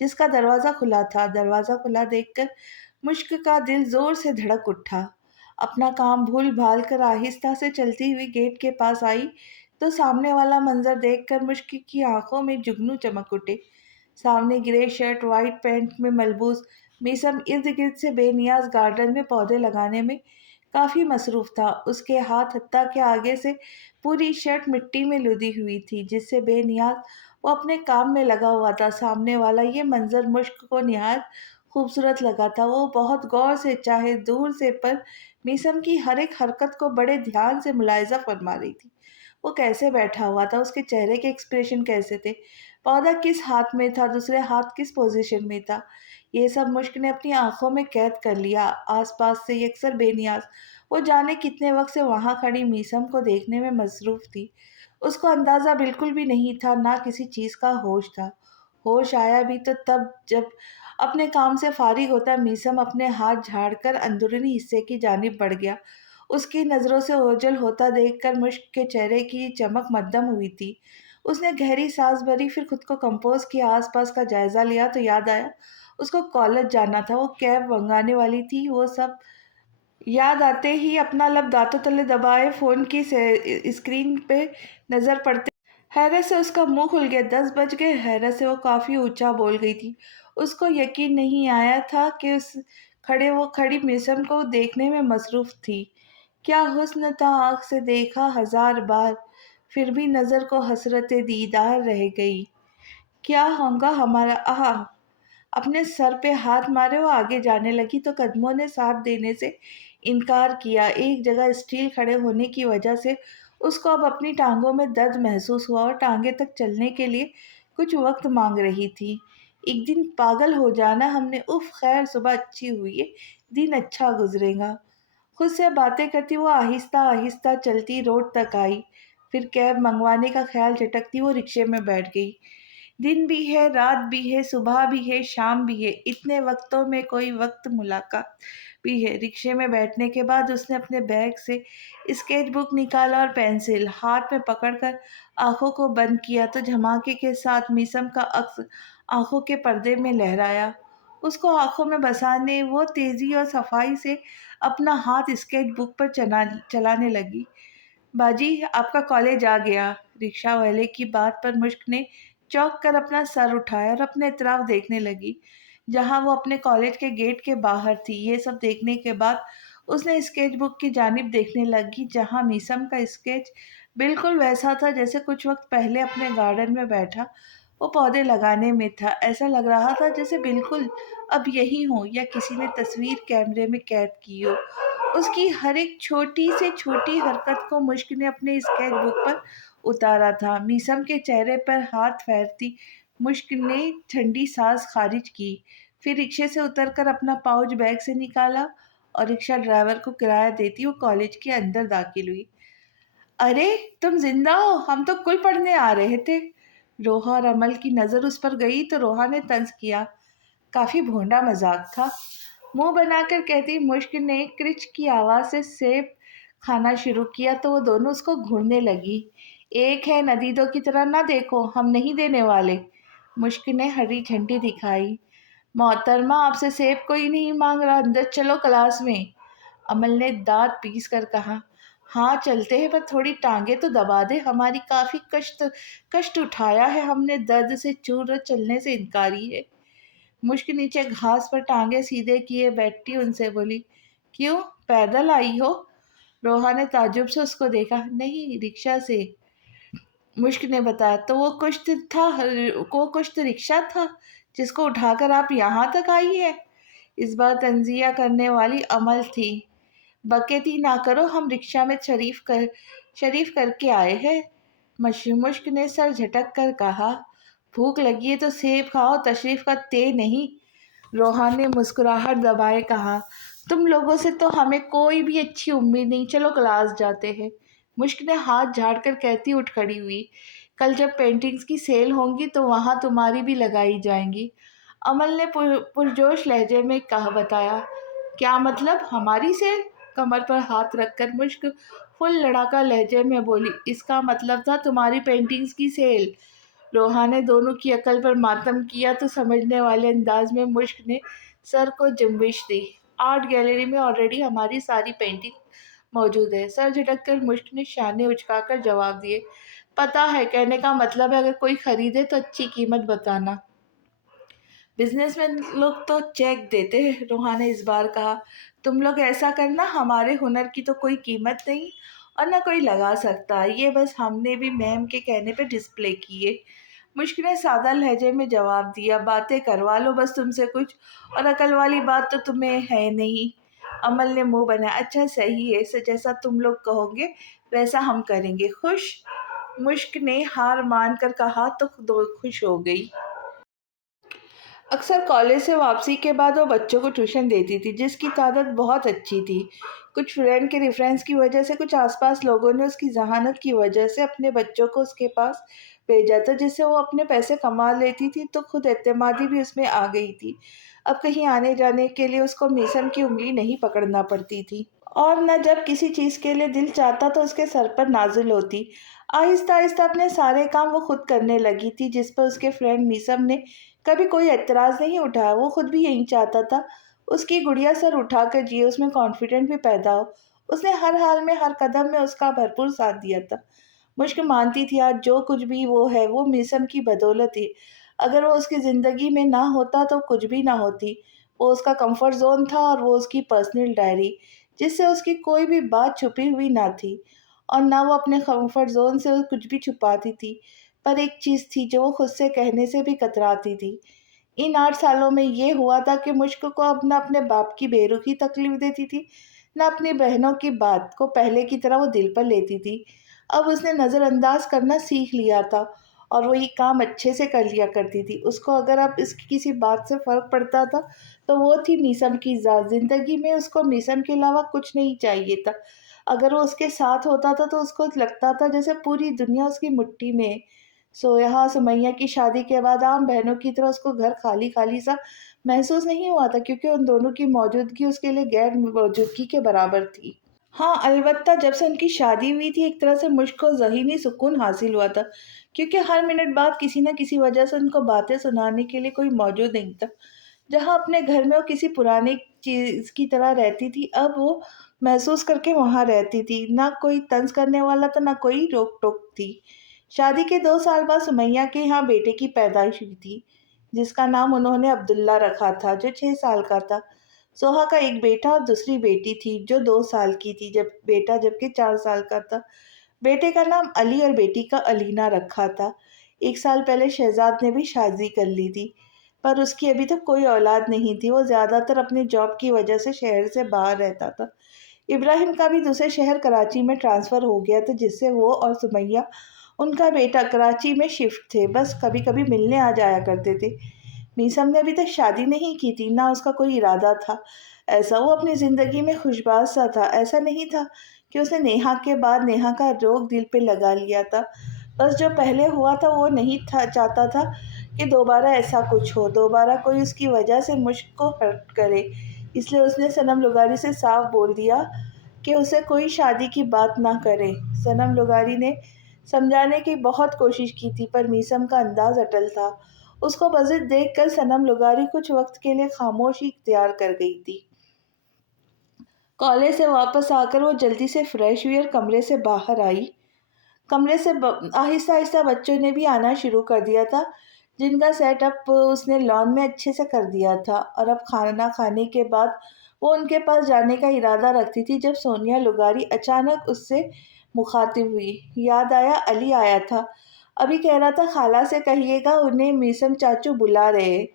جس کا دروازہ کھلا تھا۔ دروازہ کھلا دیکھ کر مشک کا دل زور سے دھڑک اٹھا۔ اپنا کام بھول بھال کر آہستہ سے چلتی ہوئی گیٹ کے پاس آئی تو سامنے والا منظر دیکھ کر مشک کی آنکھوں میں جگنو چمک اٹھے۔ سامنے گرے شرٹ وائٹ پینٹ میں ملبوس میسم ارد گرد سے بے نیاز گارڈن میں پودے لگانے میں کافی مصروف تھا۔ اس کے ہاتھ حتیٰ کہ آگے سے پوری شرٹ مٹی میں لدی ہوئی تھی، جس سے بے نیاز وہ اپنے کام میں لگا ہوا تھا۔ سامنے والا یہ منظر مشک کو نہایت خوبصورت لگا تھا۔ وہ بہت غور سے چاہے دور سے پر میسم کی ہر ایک حرکت کو بڑے دھیان سے ملاحظہ فرما رہی تھی۔ وہ کیسے بیٹھا ہوا تھا، اس کے چہرے کے ایکسپریشن کیسے تھے، پودا کس ہاتھ میں تھا، دوسرے ہاتھ کس پوزیشن میں تھا، یہ سب مشک نے اپنی آنکھوں میں قید کر لیا۔ آس پاس سے یکسر بے نیاز وہ جانے کتنے وقت سے وہاں کھڑی میسم کو دیکھنے میں مصروف تھی۔ اس کو اندازہ بالکل بھی نہیں تھا، نہ کسی چیز کا ہوش تھا۔ ہوش آیا بھی تو تب جب اپنے کام سے فارغ ہوتا میسم اپنے ہاتھ جھاڑ کر اندرونی حصے کی جانب بڑھ گیا۔ اس کی نظروں سے اوجھل ہوتا دیکھ کر مشک کے چہرے کی چمک مدھم ہوئی تھی۔ اس نے گہری سانس بھری، پھر خود کو کمپوز کیا، آس پاس کا جائزہ لیا تو یاد آیا اس کو کالج جانا تھا، وہ کیب منگانے والی تھی۔ وہ سب یاد آتے ہی اپنا لب دانتوں تلے دبائے فون کی اسکرین پہ نظر پڑتے حیرت سے اس کا منہ کھل گیا۔ 10 بج گئے۔ حیرت سے وہ کافی اونچا بول گئی تھی۔ اس کو یقین نہیں آیا تھا کہ وہ کھڑی میسم کو دیکھنے میں مصروف تھی۔ کیا حسن تھا، آنکھ سے دیکھا 1000 بار پھر بھی نظر کو حسرت دیدار رہ گئی۔ کیا ہوگا ہمارا اپنے سر پہ ہاتھ مارے وہ آگے جانے لگی تو قدموں نے ساتھ دینے سے انکار کیا۔ ایک جگہ اسٹیل کھڑے ہونے کی وجہ سے اس کو اب اپنی ٹانگوں میں درد محسوس ہوا اور ٹانگیں تک چلنے کے لیے کچھ وقت مانگ رہی تھی۔ ایک دن پاگل ہو جانا ہم نے، اف خیر صبح اچھی ہوئی ہے، دن اچھا گزرے گا۔ خود سے باتیں کرتی وہ آہستہ آہستہ چلتی روڈ تک آئی، پھر کیب منگوانے کا خیال جھٹکتی وہ رکشے میں بیٹھ گئی۔ دن بھی ہے، رات بھی ہے، صبح بھی ہے، شام بھی ہے، اتنے وقتوں میں کوئی وقت ملاقات بھی ہے۔ رکشے میں بیٹھنے کے بعد اس نے اپنے بیگ سے اسکیچ بک نکالا اور پینسل ہاتھ میں پکڑ کر آنکھوں کو بند کیا تو دھماکے کے ساتھ میسم کا عکس آنکھوں کے پردے میں لہرایا۔ اس کو آنکھوں میں بسانے وہ تیزی اور صفائی سے اپنا ہاتھ اسکیچ بک پر چلانے لگی۔ باجی آپ کا کالج آ گیا۔ رکشہ والے کی بات پر مشک نے چونک کر اپنا سر اٹھایا اور اپنے اطراف دیکھنے لگی، جہاں وہ اپنے کالج کے گیٹ کے باہر تھی۔ یہ سب دیکھنے کے بعد اس نے اسکیچ بک کی جانب دیکھنے لگی، جہاں میسم کا اسکیچ بالکل ویسا تھا جیسے کچھ وقت پہلے اپنے گارڈن میں بیٹھا وہ پودے لگانے میں تھا۔ ایسا لگ رہا تھا جیسے بالکل اب یہی ہوں یا کسی نے تصویر کیمرے میں قید کی ہو۔ اس کی ہر ایک چھوٹی سے چھوٹی حرکت کو مشک نے اپنے اسکیچ بک پر اتارا تھا۔ میسم کے چہرے پر ہاتھ پھیرتی مشک نے ٹھنڈی سانس خارج کی، پھر رکشے سے اتر کر اپنا پاؤچ بیگ سے نکالا اور رکشہ ڈرائیور کو کرایہ دیتی وہ کالج کے اندر داخل ہوئی۔ ارے تم زندہ ہو، ہم تو کل پڑھنے آ رہے تھے۔ روحا اور عمل کی نظر اس پر گئی تو روحا نے طنز کیا، کافی بھونڈا مذاق تھا۔ منہ بنا کر کہتی مشک نے کرچ کی آواز سے سیب کھانا شروع کیا تو وہ دونوں اس کو گھورنے لگی۔ ایک ہے ندیدوں کی طرح نہ دیکھو، ہم نہیں دینے والے۔ مشک نے ہری جھنڈی دکھائی۔ محترمہ آپ سے سیب کوئی نہیں مانگ رہا، اندر چلو کلاس میں۔ عمل نے دانت پیس کر کہا۔ ہاں چلتے ہیں، پر تھوڑی ٹانگیں تو دبا دے، ہماری کافی کشٹ اٹھایا ہے ہم نے، درد سے چور اور چلنے سے انکاری ہے۔ مشک نیچے گھاس پر ٹانگیں سیدھے کیے بیٹھی ان سے بولی، کیوں پیدل آئی ہو؟ روحا نے تعجب سے اس کو دیکھا۔ نہیں، رکشہ سے، مشک نے بتایا۔ تو وہ کشت رکشہ تھا جس کو اٹھا کر آپ یہاں تک آئی ہیں؟ اس بار تنزیہ کرنے والی عمل تھی۔ بکیتی نہ کرو، ہم رکشہ میں شریف کر کے آئے ہیں۔ مشک نے سر جھٹک کر کہا۔ بھوک لگی ہے تو سیب کھاؤ، تشریف کا تے نہیں۔ روحا نے مسکراہٹ دبائے کہا۔ تم لوگوں سے تو ہمیں کوئی بھی اچھی امید نہیں، چلو کلاس جاتے ہیں۔ مشک نے ہاتھ جھاڑ کر کہتی اٹھ کھڑی ہوئی۔ کل جب پینٹنگز کی سیل ہوں گی تو وہاں تمہاری بھی لگائی جائیں گی۔ عمل نے پرجوش لہجے میں بتایا۔ کیا مطلب، ہماری سیل؟ کمر پر ہاتھ رکھ کر مشک فل لڑاکا لہجے میں بولی۔ اس کا مطلب تھا تمہاری پینٹنگز کی سیل۔ روحا نے دونوں کی عقل پر ماتم کیا تو سمجھنے والے انداز میں مشک نے سر کو جنبش دی۔ آرٹ گیلری میں آلریڈی ہماری ساری پینٹنگ موجود ہے۔ سر جھٹک کر مشک نے شانے اچکا کر جواب دیے۔ پتا ہے، کہنے کا مطلب ہے اگر کوئی خریدے تو اچھی قیمت بتانا۔ بزنس میں لوگ تو چیک دیتے ہیں، روحا نے اس بار کہا۔ تم لوگ ایسا کرنا، ہمارے ہنر کی تو کوئی قیمت نہیں اور نہ کوئی لگا سکتا، یہ بس ہم نے بھی میم کے کہنے پہ ڈسپلے کیے۔ مشک نے سادہ لہجے میں جواب دیا۔ باتیں کروا لو بس تم سے کچھ، اور عقل والی بات تو تمہیں ہے نہیں۔ عمل نے منہ بنایا۔ اچھا صحیح ہے، جیسا تم لوگ کہو گے ویسا ہم کریں گے۔ خوش؟ مشک نے ہار مان کر کہا تو خوش ہو گئی۔ اکثر کالج سے واپسی کے بعد وہ بچوں کو ٹیوشن دیتی تھی، جس کی تعداد بہت اچھی تھی۔ کچھ فرینڈ کے ریفرنس کی وجہ سے، کچھ آس پاس لوگوں نے اس کی ذہانت کی وجہ سے اپنے بچوں کو اس کے پاس بھیجا تھا، جس سے وہ اپنے پیسے کما لیتی تھی تو خود اعتمادی بھی اس میں آ گئی تھی۔ اب کہیں آنے جانے کے لیے اس کو میسم کی انگلی نہیں پکڑنا پڑتی تھی، اور نہ جب کسی چیز کے لیے دل چاہتا تو اس کے سر پر نازل ہوتی۔ آہستہ آہستہ اپنے سارے کام وہ خود کرنے لگی تھی، جس پر اس کے فرینڈ میسم نے کبھی کوئی اعتراض نہیں اٹھایا۔ وہ خود بھی یہی چاہتا تھا، اس کی گڑیا سر اٹھا کر جیے، اس میں کانفیڈنٹ بھی پیدا ہو۔ اس نے ہر حال میں، ہر قدم میں اس کا بھرپور ساتھ دیا تھا۔ مشک مانتی تھی آج جو کچھ بھی وہ ہے وہ میسم کی بدولت ہی۔ اگر وہ اس کی زندگی میں نہ ہوتا تو کچھ بھی نہ ہوتی۔ وہ اس کا کمفرٹ زون تھا اور وہ اس کی پرسنل ڈائری، جس سے اس کی کوئی بھی بات چھپی ہوئی نہ تھی، اور نہ وہ اپنے کمفرٹ زون سے کچھ بھی چھپاتی تھی۔ پر ایک چیز تھی جو وہ خود سے کہنے سے بھی کتراتی تھی۔ ان 8 سالوں میں یہ ہوا تھا کہ مشک کو اب نہ اپنے باپ کی بے رخی تکلیف دیتی تھی، نہ اپنی بہنوں کی بات کو پہلے کی طرح وہ دل پر لیتی تھی۔ اب اس نے نظر انداز کرنا سیکھ لیا تھا اور وہی کام اچھے سے کر لیا کرتی تھی۔ اس کو اگر اب اس کی کسی بات سے فرق پڑتا تھا تو وہ تھی میسم کی ذات۔ زندگی میں اس کو میسم کے علاوہ کچھ نہیں چاہیے تھا۔ اگر وہ اس کے ساتھ ہوتا تھا تو اس کو لگتا تھا جیسے پوری دنیا اس کی مٹھی میں ہے۔ سوہا سمیہ کی شادی کے بعد عام بہنوں کی طرح اس کو گھر خالی خالی سا محسوس نہیں ہوا تھا، کیونکہ ان دونوں کی موجودگی اس کے لیے غیر موجودگی کے برابر تھی۔ ہاں البتہ جب سے ان کی شادی ہوئی تھی ایک طرح سے مشک کو ذہنی سکون حاصل ہوا تھا، کیونکہ ہر منٹ بعد کسی نہ کسی وجہ سے ان کو باتیں سنانے کے لیے کوئی موجود نہیں تھا۔ جہاں اپنے گھر میں وہ کسی پرانی چیز کی طرح رہتی تھی، اب وہ محسوس کر کے وہاں رہتی تھی۔ نہ کوئی طنز کرنے والا تھا، نہ کوئی روک ٹوک تھی۔ شادی کے 2 سال بعد سمیہ کے یہاں بیٹے کی پیدائش ہوئی تھی، جس کا نام انہوں نے عبداللہ رکھا تھا، جو 6 سال کا تھا۔ سوہا کا ایک بیٹا اور دوسری بیٹی تھی جو 2 سال کی تھی، جبکہ 4 سال کا تھا۔ بیٹے کا نام علی اور بیٹی کا علینا رکھا تھا۔ 1 سال پہلے شہزاد نے بھی شادی کر لی تھی، پر اس کی ابھی تک کوئی اولاد نہیں تھی۔ وہ زیادہ تر اپنی جاب کی وجہ سے شہر سے باہر رہتا تھا۔ ابراہیم کا بھی دوسرے شہر کراچی میں ٹرانسفر ہو گیا تھا، جس سے وہ اور سمیہ، ان کا بیٹا، کراچی میں شفٹ تھے، بس کبھی کبھی ملنے آ جایا کرتے تھے۔ میسم نے ابھی تک شادی نہیں کی تھی، نہ اس کا کوئی ارادہ تھا ایسا۔ وہ اپنی زندگی میں خوش باز سا تھا۔ ایسا نہیں تھا کہ اس نے نیہا کے بعد نیہا کا روگ دل پہ لگا لیا تھا، بس جو پہلے ہوا تھا وہ نہیں چاہتا تھا کہ دوبارہ ایسا کچھ ہو، دوبارہ کوئی اس کی وجہ سے مشک کو ہرٹ کرے۔ اس لیے اس نے صنم لغاری سے صاف بول دیا کہ اسے کوئی شادی کی بات نہ کرے۔ صنم لغاری نے سمجھانے کی بہت کوشش کی تھی، پر میسم کا انداز اٹل تھا۔ اس کو بضد دیکھ کر صنم لغاری کچھ وقت کے لیے خاموشی اختیار کر گئی تھی۔ کالج سے واپس آ کر وہ جلدی سے فریش ہوئی اور کمرے سے باہر آئی۔ کمرے سے آہستہ آہستہ بچوں نے بھی آنا شروع کر دیا تھا، جن کا سیٹ اپ اس نے لان میں اچھے سے کر دیا تھا، اور اب کھانا کھانے کے بعد وہ ان کے پاس جانے کا ارادہ رکھتی تھی جب سونیا لغاری اچانک اس سے مخاطب ہوئی۔ یاد آیا علی آیا تھا، ابھی کہہ رہا تھا خالہ سے کہیے گا انہیں میسم چاچو بلا رہے ہیں۔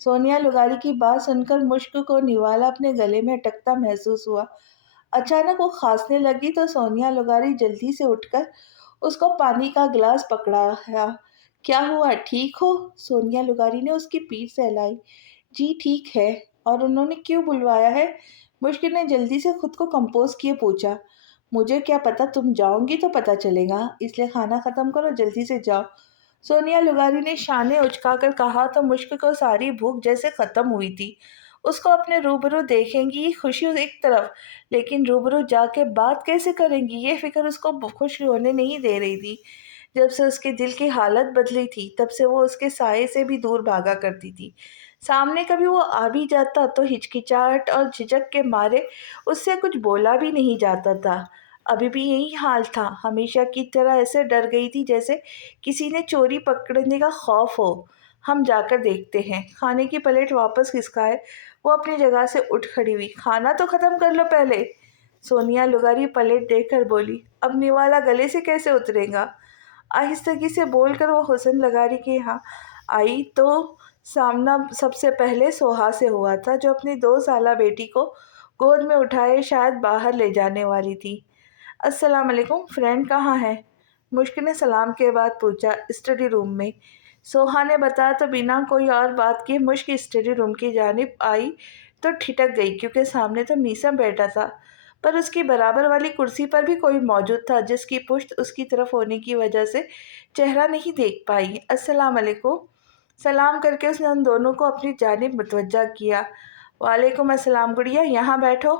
سونیا لغاری کی بات سن کر مشک کو نوالا اپنے گلے میں اٹکتا محسوس ہوا۔ اچانک وہ کھانسنے لگی تو سونیا لغاری جلدی سے اٹھ کر اس کو پانی کا گلاس پکڑایا۔ کیا ہوا، ٹھیک ہو؟ سونیا لغاری نے اس کی پیٹھ سہلائی۔ جی ٹھیک ہے۔ اور انہوں نے کیوں بلوایا ہے؟ مشک نے جلدی سے خود کو کمپوز کیے پوچھا۔ مجھے کیا پتا، تم جاؤ گی تو پتا چلے گا، اس لیے کھانا ختم کرو، جلدی سے جاؤ۔ سونیا لغاری نے شانے اچکا کر کہا تو مشک کو ساری بھوک جیسے ختم ہوئی تھی۔ اس کو اپنے روبرو دیکھیں گی، خوشی ایک طرف، لیکن روبرو جا کے بات کیسے کریں گی، یہ فکر اس کو خوش ہونے نہیں دے رہی تھی۔ جب سے اس کے دل کی حالت بدلی تھی تب سے وہ اس کے سائے سے بھی دور بھاگا کرتی تھی۔ سامنے کبھی وہ آ بھی جاتا تو ہچکچاہٹ اور جھجک کے مارے اس سے کچھ بولا بھی نہیں جاتا تھا۔ ابھی بھی یہی حال تھا، ہمیشہ کی طرح ایسے ڈر گئی تھی جیسے کسی نے چوری پکڑنے کا خوف ہو۔ ہم جا کر دیکھتے ہیں۔ کھانے کی پلیٹ واپس کھسکائے وہ اپنی جگہ سے اٹھ کھڑی ہوئی۔ کھانا تو ختم کر لو پہلے۔ سونیا لگاری پلیٹ دیکھ کر بولی، اب نوالا گلے سے کیسے اترے گا؟ آہستگی سے بول کر وہ حسن لگاری کے یہاں آئی تو سامنا سب سے پہلے سوہا سے ہوا تھا، جو اپنی 2 سالہ بیٹی کو گود میں اٹھائے شاید باہر لے جانے والی تھی۔ السلام علیکم، فرینڈ کہاں ہے؟ مشک نے سلام کے بعد پوچھا۔ اسٹڈی روم میں، سوہا نے بتایا تو بنا کوئی اور بات کیے مشک اسٹڈی روم کی جانب آئی تو ٹھٹک گئی، کیونکہ سامنے تو میثم بیٹھا تھا، پر اس کی برابر والی کرسی پر بھی کوئی موجود تھا جس کی پشت اس کی طرف ہونے کی وجہ سے چہرہ نہیں دیکھ پائی۔ السلام علیکم، سلام کر کے اس نے ان دونوں کو اپنی جانب متوجہ کیا۔ وعلیکم السلام گڑیا، یہاں بیٹھو۔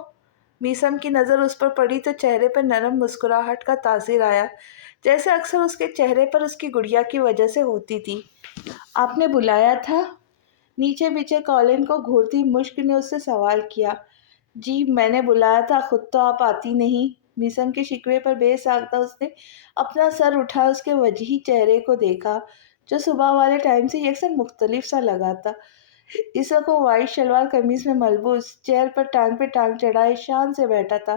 میثم کی نظر اس پر پڑی تو چہرے پر نرم مسکراہٹ کا تاثر آیا، جیسے اکثر اس کے چہرے پر اس کی گڑیا کی وجہ سے ہوتی تھی۔ آپ نے بلایا تھا؟ نیچے بچھے قالین کو گھورتی مشک نے اس سے سوال کیا۔ جی میں نے بلایا تھا، خود تو آپ آتی نہیں۔ میثم کے شکوے پر بے ساختہ اس نے اپنا سر اٹھا اس کے وجہی چہرے کو دیکھا، جو صبح والے ٹائم سے یکساں مختلف سا لگا تھا۔ اس وقت وہ وائٹ شلوار قمیض میں ملبوس، چیئر پر ٹانگ پہ ٹانگ چڑھائے شان سے بیٹھا تھا۔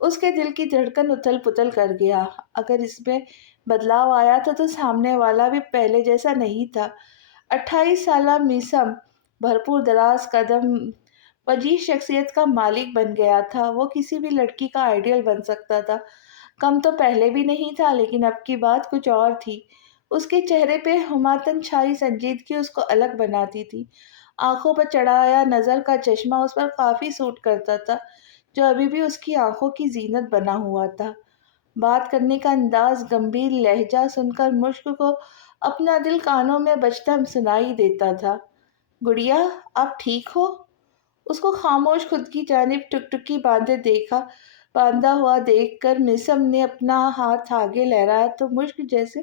اس کے دل کی دھڑکن اتھل پتھل کر گیا۔ اگر اس میں بدلاؤ آیا تھا تو سامنے والا بھی پہلے جیسا نہیں تھا۔ 28 سالہ میثم بھرپور دراز قدم وجیح شخصیت کا مالک بن گیا تھا۔ وہ کسی بھی لڑکی کا آئیڈیل بن سکتا تھا۔ کم تو پہلے بھی نہیں تھا، لیکن اب کی بات کچھ اور تھی۔ اس کے چہرے پہ ہماتن چھائی سنجیدگی اس کو الگ بناتی تھی۔ آنکھوں پر چڑھایا نظر کا چشمہ اس پر کافی سوٹ کرتا تھا، جو ابھی بھی اس کی آنکھوں کی زینت بنا ہوا تھا۔ بات کرنے کا انداز، گمبھیر لہجہ سن کر مشک کو اپنا دل کانوں میں بجتا سنائی دیتا تھا۔ گڑیا، آپ ٹھیک ہو؟ اس کو خاموش خود کی جانب ٹکٹکی باندھا ہوا دیکھ کر میثم نے اپنا ہاتھ آگے لہرایا تو مشک جیسے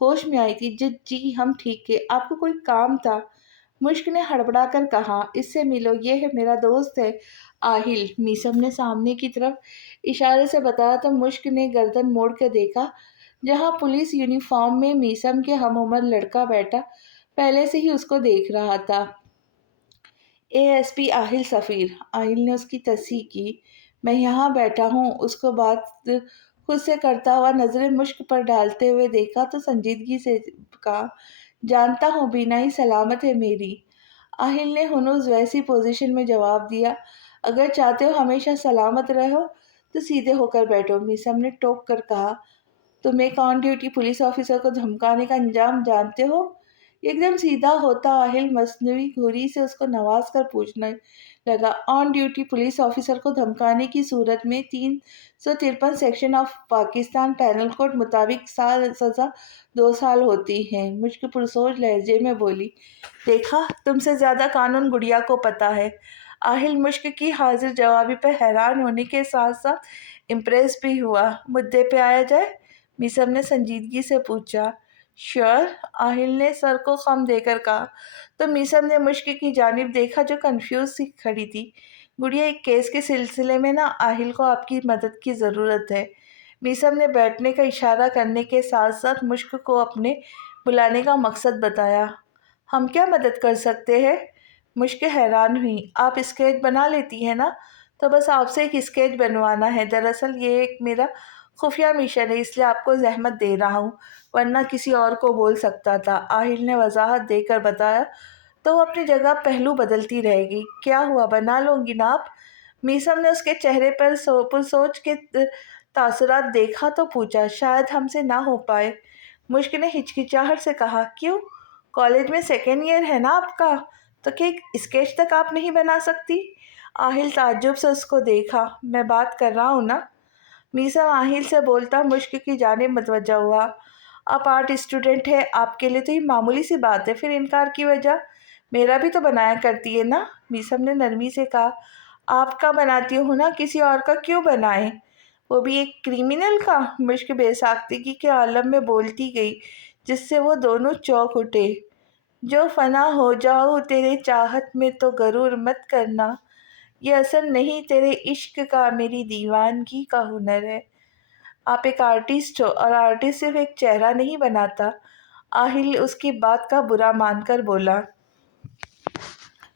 ہوش میں آئی تھی۔ جی ہم ٹھیک ہے، آپ کو کوئی کام تھا؟ مشک نے ہڑبڑا کر کہا۔ اس سے ملو، یہ ہے میرا دوست ہے آہل۔ میثم نے سامنے کی طرف اشارے سے بتایا تو مشک نے گردن موڑ کر دیکھا، جہاں پولیس یونیفارم میں میثم کے ہم عمر لڑکا بیٹھا پہلے سے ہی اس کو دیکھ رہا تھا۔ ASP آہل سفیر، آہل نے اس کی تصحیح کی۔ میں یہاں بیٹھا ہوں۔ اس کو بات خود سے کرتا ہوا نظریں مشک پر ڈالتے ہوئے دیکھا تو سنجیدگی سے کہا، جانتا ہوں بینائی سلامت ہے میری۔ آہل نے ہنوز ویسی پوزیشن میں جواب دیا، اگر چاہتے ہو ہمیشہ سلامت رہو تو سیدھے ہو کر بیٹھو۔ میثم نے ٹوک کر کہا، تم ایک آن ڈیوٹی پولیس آفیسر کو دھمکانے کا انجام جانتے ہو؟ ایک دم سیدھا ہوتا آہل مصنوعی گھوری سے اس کو نواز کر پوچھنے لگا۔ آن ڈیوٹی پولیس آفیسر کو دھمکانے کی صورت میں 353 section of Pakistan penal code مطابق سزا 2 سال ہوتی ہے۔ مشک پرسوچ لہجے میں بولی، دیکھا تم سے زیادہ قانون گڑیا کو پتا ہے۔ آہل مشک کی حاضر جوابی پہ حیران ہونے کے ساتھ ساتھ امپریس بھی ہوا۔ مدعے پہ آیا جائے؟ میثم نے سنجیدگی سے پوچھا۔ شیور، آہل نے سر کو خم دے کر کہا تو میثم نے مشک کی جانب دیکھا جو کنفیوز سی کھڑی تھی۔ گڑیا، ایک کیس کے سلسلے میں نا آہل کو آپ کی مدد کی ضرورت ہے۔ میثم نے بیٹھنے کا اشارہ کرنے کے ساتھ ساتھ مشک کو اپنے بلانے کا مقصد بتایا۔ ہم کیا مدد کر سکتے ہیں؟ مشک حیران ہوئی۔ آپ اسکیچ بنا لیتی ہیں نا؟ تو بس آپ سے ایک اسکیچ بنوانا ہے۔ دراصل یہ ایک میرا خفیہ مشن ہے، اس لیے آپ کو زحمت دے رہا ہوں، ورنہ کسی اور کو بول سکتا تھا۔ آہل نے وضاحت دے کر بتایا تو وہ اپنی جگہ پہلو بدلتی رہ گئی۔ کیا ہوا، بنا لوں گی نا آپ؟ میثم نے اس کے چہرے پر پرسوچ کے تاثرات دیکھا تو پوچھا، شاید ہم سے نہ ہو پائے۔ مشک نے ہچکچاہٹ سے کہا، کیوں؟ کالج میں 2nd ایئر ہے نا آپ کا، تو کیا ایک اسکیچ تک آپ نہیں بنا سکتی؟ آہل تعجب سے اس کو دیکھا۔ میں بات کر رہا ہوں نا۔ میثم آہل سے بولتا مشک کی جانب متوجہ ہوا۔ آپ آرٹ اسٹوڈنٹ ہیں، آپ کے لیے تو یہ معمولی سی بات ہے، پھر انکار کی وجہ؟ میرا بھی تو بنایا کرتی ہے نا؟ میثم نے نرمی سے کہا۔ آپ کا بناتی ہوں نا، کسی اور کا کیوں بنائیں؟ وہ بھی ایک کریمنل کا؟ مشک بے ساختگی کے عالم میں بولتی گئی، جس سے وہ دونوں چونک اٹھے۔ جو فنا ہو جاؤ تیرے چاہت میں تو غرور مت کرنا، یہ اثر نہیں تیرے عشق کا، میری دیوانگی کا ہنر ہے۔ آپ ایک آرٹسٹ ہو، اور آرٹسٹ صرف ایک چہرہ نہیں بناتا۔ آہل اس کی بات کا برا مان کر بولا۔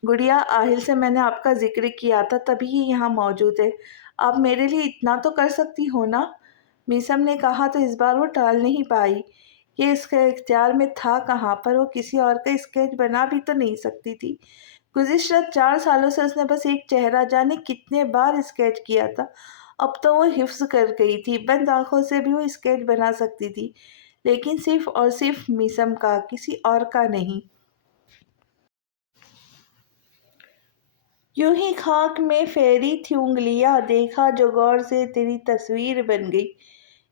گڑیا، آہل سے میں نے آپ کا ذکر کیا تھا، تبھی یہ یہاں موجود ہے۔ آپ میرے لیے اتنا تو کر سکتی ہو نا؟ میسم نے کہا تو اس بار وہ ٹال نہیں پائی۔ یہ اس کے اختیار میں تھا کہاں، پر وہ کسی اور کا اسکیچ بنا بھی تو نہیں سکتی تھی۔ گزشتہ 4 سالوں سے اس نے بس ایک چہرہ جانے کتنے بار اسکیچ کیا تھا۔ اب تو وہ حفظ کر گئی تھی، بند آنکھوں سے بھی وہ اسکیچ بنا سکتی تھی، لیکن صرف اور صرف میسم کا، کسی اور کا نہیں۔ یوں ہی خاک میں پھیری تھی انگلیاں، دیکھا جو غور سے تیری تصویر بن گئی۔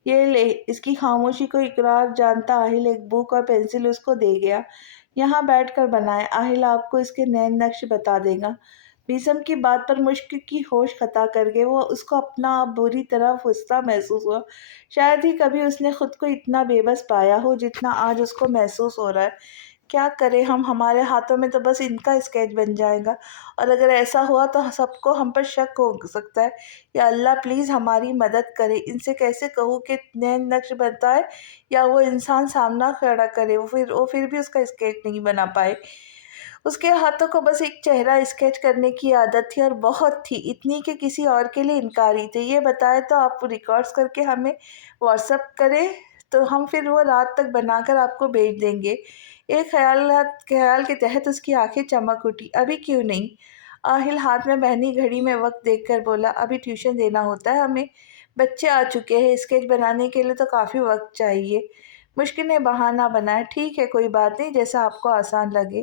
یہ لے، اس کی خاموشی کو اقرار جانتا آہل ایک بک اور پینسل اس کو دے گیا۔ یہاں بیٹھ کر بنائیں، آہل آپ کو اس کے نئے نقش بتا دے گا۔ میسم کی بات پر مشک کی ہوش خطا کر گئے، وہ اس کو اپنا آپ بری طرح پھنستا محسوس ہوا۔ شاید ہی کبھی اس نے خود کو اتنا بے بس پایا ہو جتنا آج اس کو محسوس ہو رہا ہے۔ کیا کرے ہم، ہمارے ہاتھوں میں تو بس ان کا اسکیچ بن جائے گا، اور اگر ایسا ہوا تو سب کو ہم پر شک ہو سکتا ہے۔ یا اللہ پلیز ہماری مدد کرے، ان سے کیسے کہوں کہ نئے نقش بنتا ہے، یا وہ انسان سامنا کھڑا کرے، وہ پھر بھی اس کا اسکیچ نہیں بنا پائے۔ اس کے ہاتھوں کو بس ایک چہرہ اسکیچ کرنے کی عادت تھی، اور بہت تھی، اتنی کہ کسی اور کے لیے انکاری تھے۔ یہ بتائے تو آپ ریکارڈز کر کے ہمیں واٹس ایپ کریں، تو ہم پھر وہ رات تک بنا کر آپ کو بھیج دیں گے۔ ایک خیال کے تحت اس کی آنکھیں چمک اٹھی۔ ابھی کیوں نہیں؟ آہل ہاتھ میں بہنی گھڑی میں وقت دیکھ کر بولا۔ ابھی ٹیوشن دینا ہوتا ہے ہمیں، بچے آ چکے ہیں، اسکیچ بنانے کے لیے تو کافی وقت چاہیے۔ مشکل نے بہانہ بنایا۔ ٹھیک ہے، کوئی بات نہیں، جیسا آپ کو آسان لگے۔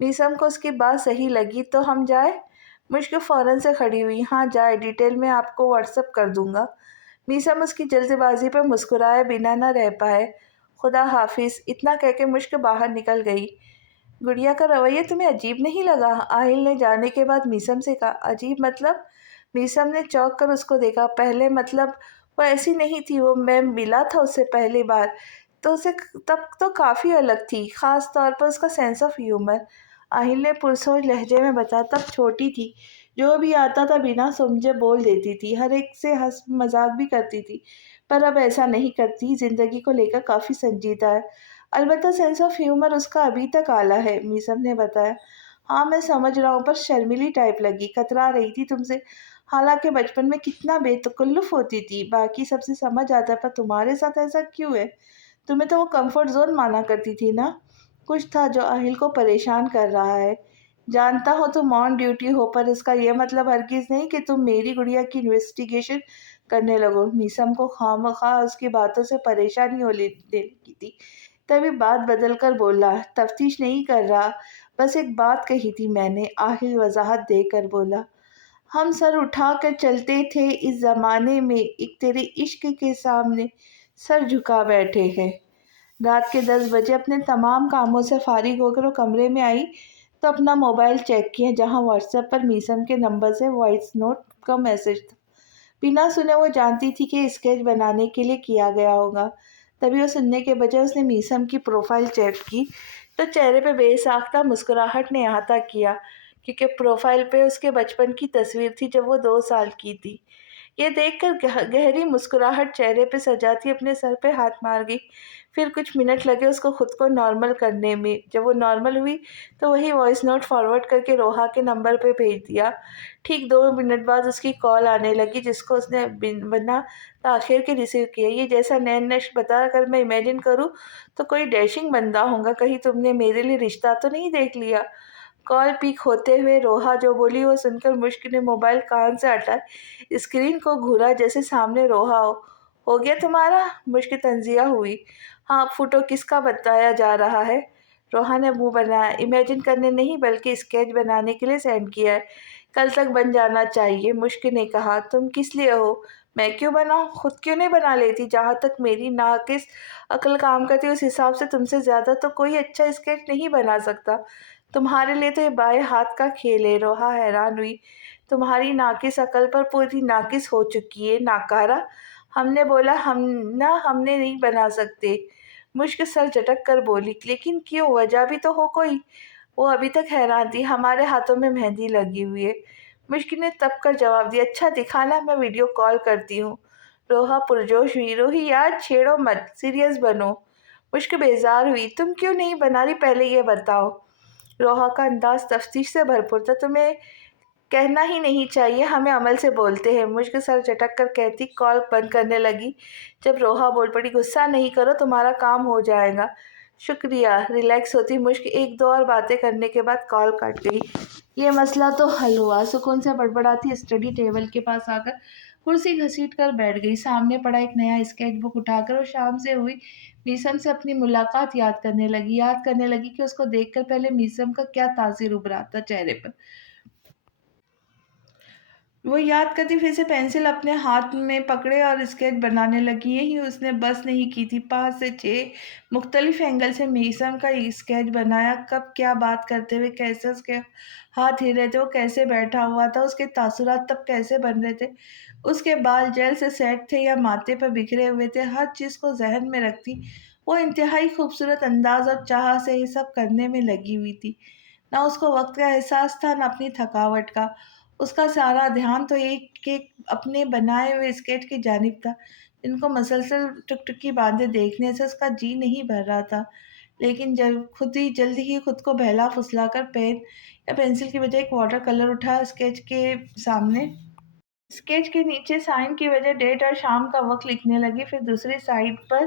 میسم کو اس کی بات صحیح لگی۔ تو ہم جائیں؟ مشکل فوراً سے کھڑی ہوئی۔ ہاں جائے، ڈیٹیل میں آپ کو واٹس ایپ کر دوں گا۔ میسم اس کی جلد بازی پہ مسکرائے بنا نہ رہ پائے۔ خدا حافظ، اتنا کہہ کے مشک باہر نکل گئی۔ گڑیا کا رویہ تمہیں عجیب نہیں لگا؟ آہل نے جانے کے بعد میسم سے کہا۔ عجیب مطلب؟ میسم نے چونک کر اس کو دیکھا۔ پہلے مطلب وہ ایسی نہیں تھی، وہ میں ملا تھا اس سے پہلی بار تو اسے تب تو کافی الگ تھی، خاص طور پر اس کا سینس آف ہیومر۔ آہل نے پرسوچ لہجے میں بتایا۔ تب چھوٹی تھی، جو بھی آتا تھا بنا سمجھے بول دیتی تھی، ہر ایک سے ہنس مذاق بھی کرتی تھی، پر اب ایسا نہیں کرتی، زندگی کو لے کر کافی سنجیدہ ہے۔ البتہ سینس آف ہیومر اس کا ابھی تک اعلیٰ ہے، میسم نے بتایا۔ ہاں میں سمجھ رہا ہوں، پر شرمیلی ٹائپ لگی، کترا رہی تھی تم سے، حالانکہ بچپن میں کتنا بے تکلف ہوتی تھی، باقی سب سے سمجھ آتا، پر تمہارے ساتھ ایسا کیوں ہے؟ تمہیں تو وہ کمفرٹ زون مانا کرتی تھی نا؟ کچھ تھا جو آہل کو پریشان کر رہا ہے۔ جانتا ہو تم آن ڈیوٹی ہو، پر اس کا یہ مطلب ہرگز نہیں کہ تم میری گڑیا کی انویسٹیگیشن کرنے لگو۔ میسم کو خواہ اس کی باتوں سے پریشانی ہو لگی تھی، تبھی بات بدل کر بولا۔ تفتیش نہیں کر رہا، بس ایک بات کہی تھی میں نے، آہل وضاحت دے کر بولا۔ ہم سر اٹھا کر چلتے تھے اس زمانے میں، ایک تیرے عشق کے سامنے سر جھکا بیٹھے ہیں۔ رات کے 10 بجے اپنے تمام کاموں سے فارغ ہو کر وہ کمرے میں آئی تو اپنا موبائل چیک کیا، جہاں واٹس ایپ پر میسم کے نمبر سے وائس نوٹ کا میسج تھا۔ بنا سنے وہ جانتی تھی کہ اسکیچ بنانے کے لیے کیا گیا ہوگا، تبھی وہ سننے کے بجائے اس نے میسم کی پروفائل چیک کی تو چہرے پہ بے ساختہ مسکراہٹ نے احاطہ کیا، کیونکہ پروفائل پہ اس کے بچپن کی تصویر تھی جب وہ 2 سال کی تھی۔ یہ دیکھ کر گہری مسکراہٹ چہرے پہ سجاتی اپنے سر پہ ہاتھ مار گئی۔ پھر کچھ منٹ لگے اس کو خود کو نارمل کرنے میں۔ جب وہ نارمل ہوئی تو وہی وائس نوٹ فارورڈ کر کے روحا کے نمبر پہ بھیج دیا۔ ٹھیک 2 منٹ بعد اس کی کال آنے لگی، جس کو اس نے بنا تاخیر کے ریسیو کیا۔ یہ جیسا نئے نقش بتا کر میں امیجن کروں تو کوئی ڈیشنگ بندہ ہوگا، کہیں تم نے میرے لیے رشتہ تو نہیں دیکھ لیا؟ کال پک ہوتے ہوئے روحا جو بولی وہ سن کر مشک نے موبائل کان سے ہٹائے، اسکرین کو گھورا جیسے سامنے روحا ہو گیا تمہارا؟ مشک تنزیہ ہوئی۔ ہاں، فوٹو کس کا بتایا جا رہا ہے؟ روحا نے منہ بنایا۔ امیجن کرنے نہیں بلکہ اسکیچ بنانے کے لیے سینڈ کیا ہے، کل تک بن جانا چاہیے۔ مشک نے کہا۔ تم کس لیے ہو؟ میں کیوں بناؤں؟ خود کیوں نہیں بنا لیتی؟ جہاں تک میری ناقص عقل کام کرتی اس حساب سے تم سے زیادہ تو کوئی اچھا اسکیچ نہیں بنا سکتا۔ تمہارے لیے تو یہ بائیں ہاتھ کا کھیل ہے۔ روحا حیران ہوئی۔ تمہاری ناقص عقل پر پوری ناقص ہو چکی ہے ناکارہ۔ ہم نے بولا ہم نے نہیں بنا سکتے۔ مشک سر جھٹک کر بولی، لیکن کیوں؟ وجہ بھی تو ہو کوئی۔ وہ ابھی تک حیران تھی۔ ہمارے ہاتھوں میں مہندی لگی ہوئی ہے۔ مشک نے تپ کر جواب دیا، اچھا دکھانا، میں ویڈیو کال کرتی ہوں۔ روحا پرجوش ہوئی، روحی یار چھیڑو مت، سیریس بنو۔ مشک بیزار ہوئی، تم کیوں نہیں بنا رہی پہلے یہ بتاؤ۔ روحا کا انداز تفتیش سے بھرپور تھا، تمہیں کہنا ہی نہیں چاہیے، ہمیں عمل سے بولتے ہیں۔ مشک سر جھٹک کر کہتی کال بند کرنے لگی جب روحا بول پڑی، غصہ نہیں کرو، تمہارا کام ہو جائے گا۔ شکریہ۔ ریلیکس ہوتی مشک ایک دو اور باتیں کرنے کے بعد کال کٹ گئی۔ یہ مسئلہ تو حل ہوا، سکون سے بڑبڑاتی اسٹڈی ٹیبل کے پاس آ کر کرسی گھسیٹ کر بیٹھ گئی۔ سامنے پڑا ایک نیا اسکیچ بک اٹھا کر وہ شام سے ہوئی میسم سے اپنی ملاقات یاد کرنے لگی کہ اس کو دیکھ کر پہلے میسم کا کیا تاثر ابھرا تھا چہرے پر۔ وہ یاد کرتی پھر سے پینسل اپنے ہاتھ میں پکڑے اور اسکیچ بنانے لگی۔ یہی اس نے بس نہیں کی تھی، 5 سے 6 مختلف اینگل سے میسم کا اسکیچ بنایا، کب کیا بات کرتے ہوئے کیسے اس کے ہاتھ ہل رہے تھے، وہ کیسے بیٹھا ہوا تھا، اس کے تاثرات تب کیسے بن رہے تھے، اس کے بال جیل سے سیٹ تھے یا ماتھے پر بکھرے ہوئے تھے، ہر چیز کو ذہن میں رکھتی وہ انتہائی خوبصورت انداز اور چاہ سے یہ سب کرنے میں لگی ہوئی تھی۔ نہ اس کو وقت کا احساس تھا، نہ اپنی تھکاوٹ کا۔ اس کا سارا دھیان تو ایک اپنے بنائے ہوئے اسکیچ کی جانب تھا، جن کو مسلسل ٹکٹکی باندھے دیکھنے سے اس کا جی نہیں بھر رہا تھا۔ لیکن جلد ہی خود کو بہلا پھسلا کر پین یا پینسل کی بجائے ایک واٹر کلر اٹھا اسکیچ کے سامنے، اسکیچ کے نیچے سائن کی بجائے ڈیٹ اور شام کا وقت لکھنے لگی۔ پھر دوسری سائڈ پر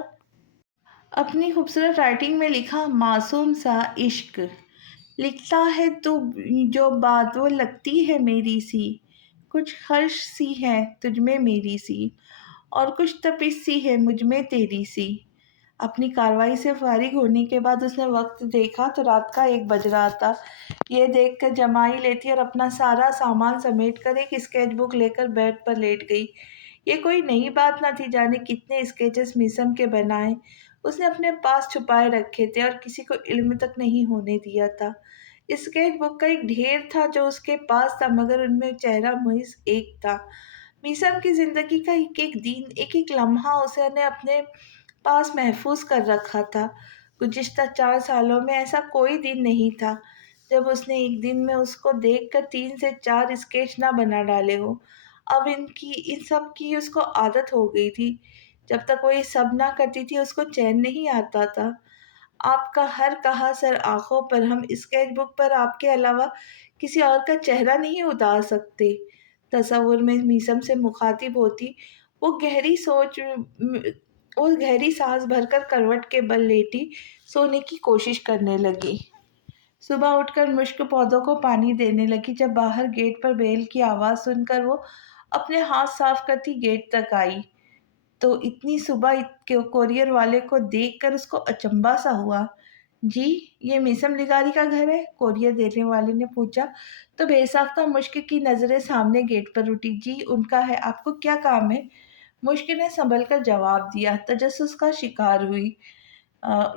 اپنی خوبصورت رائٹنگ میں لکھا، معصوم سا عشق لکھتا ہے تو جو بات وہ لگتی ہے میری سی، کچھ خرش سی ہے تجھ میں میری سی، اور کچھ تپش سی ہے مجھ میں تیری سی۔ اپنی کارروائی سے فارغ ہونے کے بعد اس نے وقت دیکھا تو رات کا 1 بج رہا تھا۔ یہ دیکھ کر جمائی لیتی اور اپنا سارا سامان سمیٹ کر ایک اسکیچ بک لے کر بیڈ پر لیٹ گئی۔ یہ کوئی نئی بات نہ تھی، جانے کتنے اسکیچز میسم کے بنائے اس نے اپنے پاس چھپائے رکھے تھے اور کسی کو علم تک نہیں ہونے دیا تھا۔ اسکیچ بک کا ایک ڈھیر تھا جو اس کے پاس تھا، مگر ان میں چہرہ محض ایک تھا۔ میسم کی زندگی کا ایک ایک دن، ایک ایک لمحہ اسے نے اپنے پاس محفوظ کر رکھا تھا۔ گزشتہ 4 سالوں میں ایسا کوئی دن نہیں تھا جب اس نے ایک دن میں اس کو دیکھ کر 3 سے 4 اسکیچ نہ بنا ڈالے ہو۔ اب ان سب کی اس کو عادت ہو گئی تھی۔ جب تک وہ یہ سب نہ کرتی تھی اس کو چین نہیں آتا تھا۔ آپ کا ہر کہا سر آنکھوں پر، ہم اسکیچ بک پر آپ کے علاوہ کسی اور کا چہرہ نہیں اتار سکتے۔ تصور میں میسم سے مخاطب ہوتی وہ گہری سانس بھر کر کروٹ کے بل لیٹی سونے کی کوشش کرنے لگی۔ صبح اٹھ کر مشک پودوں کو پانی دینے لگی۔ جب باہر گیٹ پر بیل کی آواز سن کر وہ اپنے ہاتھ صاف کرتی گیٹ تک آئی تو اتنی صبح کوریئر والے کو دیکھ کر اس کو اچنبھا سا ہوا۔ جی، یہ میسم لغاری کا گھر ہے؟ کوریئر دینے والے نے پوچھا تو بے ساختہ مشک کی نظریں سامنے گیٹ پر اٹھی۔ جی، ان کا ہے، آپ کو کیا کام ہے؟ مشک نے سنبھل کر جواب دیا، تجسس کا شکار ہوئی۔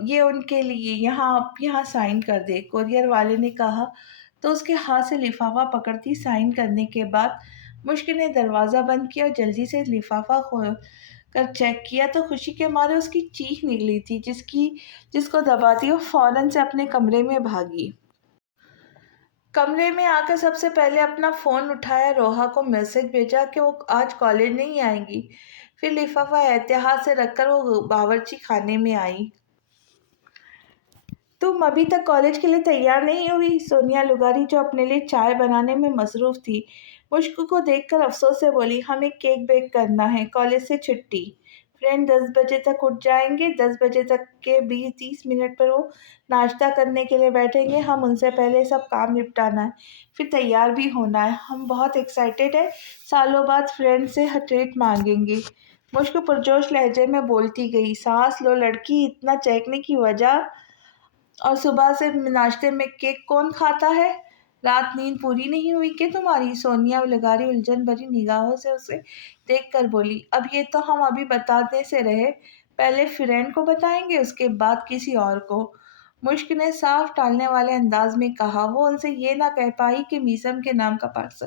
یہ ان کے لیے، آپ یہاں سائن کر دیں، کوریئر والے نے کہا تو اس کے ہاتھ سے لفافہ پکڑتی سائن کرنے کے بعد مشک نے دروازہ بند کیا اور جلدی سے لفافہ کھول کر چیک کیا تو خوشی کے مارے اس کی چیخ نکلی تھی، جس کو دباتی وہ فوراً سے اپنے کمرے میں بھاگی۔ کمرے میں آ کر سب سے پہلے اپنا فون اٹھایا، روحا کو میسج بھیجا کہ وہ آج کالج نہیں آئیں گی۔ پھر لفافہ احتیاط سے رکھ کر وہ باورچی خانے میں آئی۔ تم ابھی تک کالج کے لیے تیار نہیں ہوئی؟ سونیا لغاری جو اپنے لیے چائے بنانے میں مصروف تھی مشک کو دیکھ کر افسوس سے بولی، ہمیں کیک بیک کرنا ہے، کالج سے چھٹی۔ فرینڈ 10 بجے تک اٹھ جائیں گے، 10 بجے تک کے 20-30 منٹ پر وہ ناشتہ کرنے کے لیے بیٹھیں گے، ہم ان سے پہلے سب کام نپٹانا ہے، پھر تیار بھی ہونا ہے۔ ہم بہت ایکسائٹیڈ ہیں، سالوں بعد فرینڈ سے ٹریٹ مانگیں گے۔ مشک پرجوش لہجے میں بولتی گئی، سانس لو لڑکی، اتنا چہکنے کی وجہ؟ اور صبح سے ناشتے میں کیک کون کھاتا ہے؟ رات نیند پوری نہیں ہوئی کہ تمہاری؟ سونیا لغاری الجھن بھری نگاہوں سے اسے دیکھ کر بولی، اب یہ تو ہم ابھی بتانے سے رہے، پہلے فرینڈ کو بتائیں گے، اس کے بعد کسی اور کو۔ مشک نے صاف ٹالنے والے انداز میں کہا۔ وہ ان سے یہ نہ کہہ پائی کہ میسم کے نام کا پارسل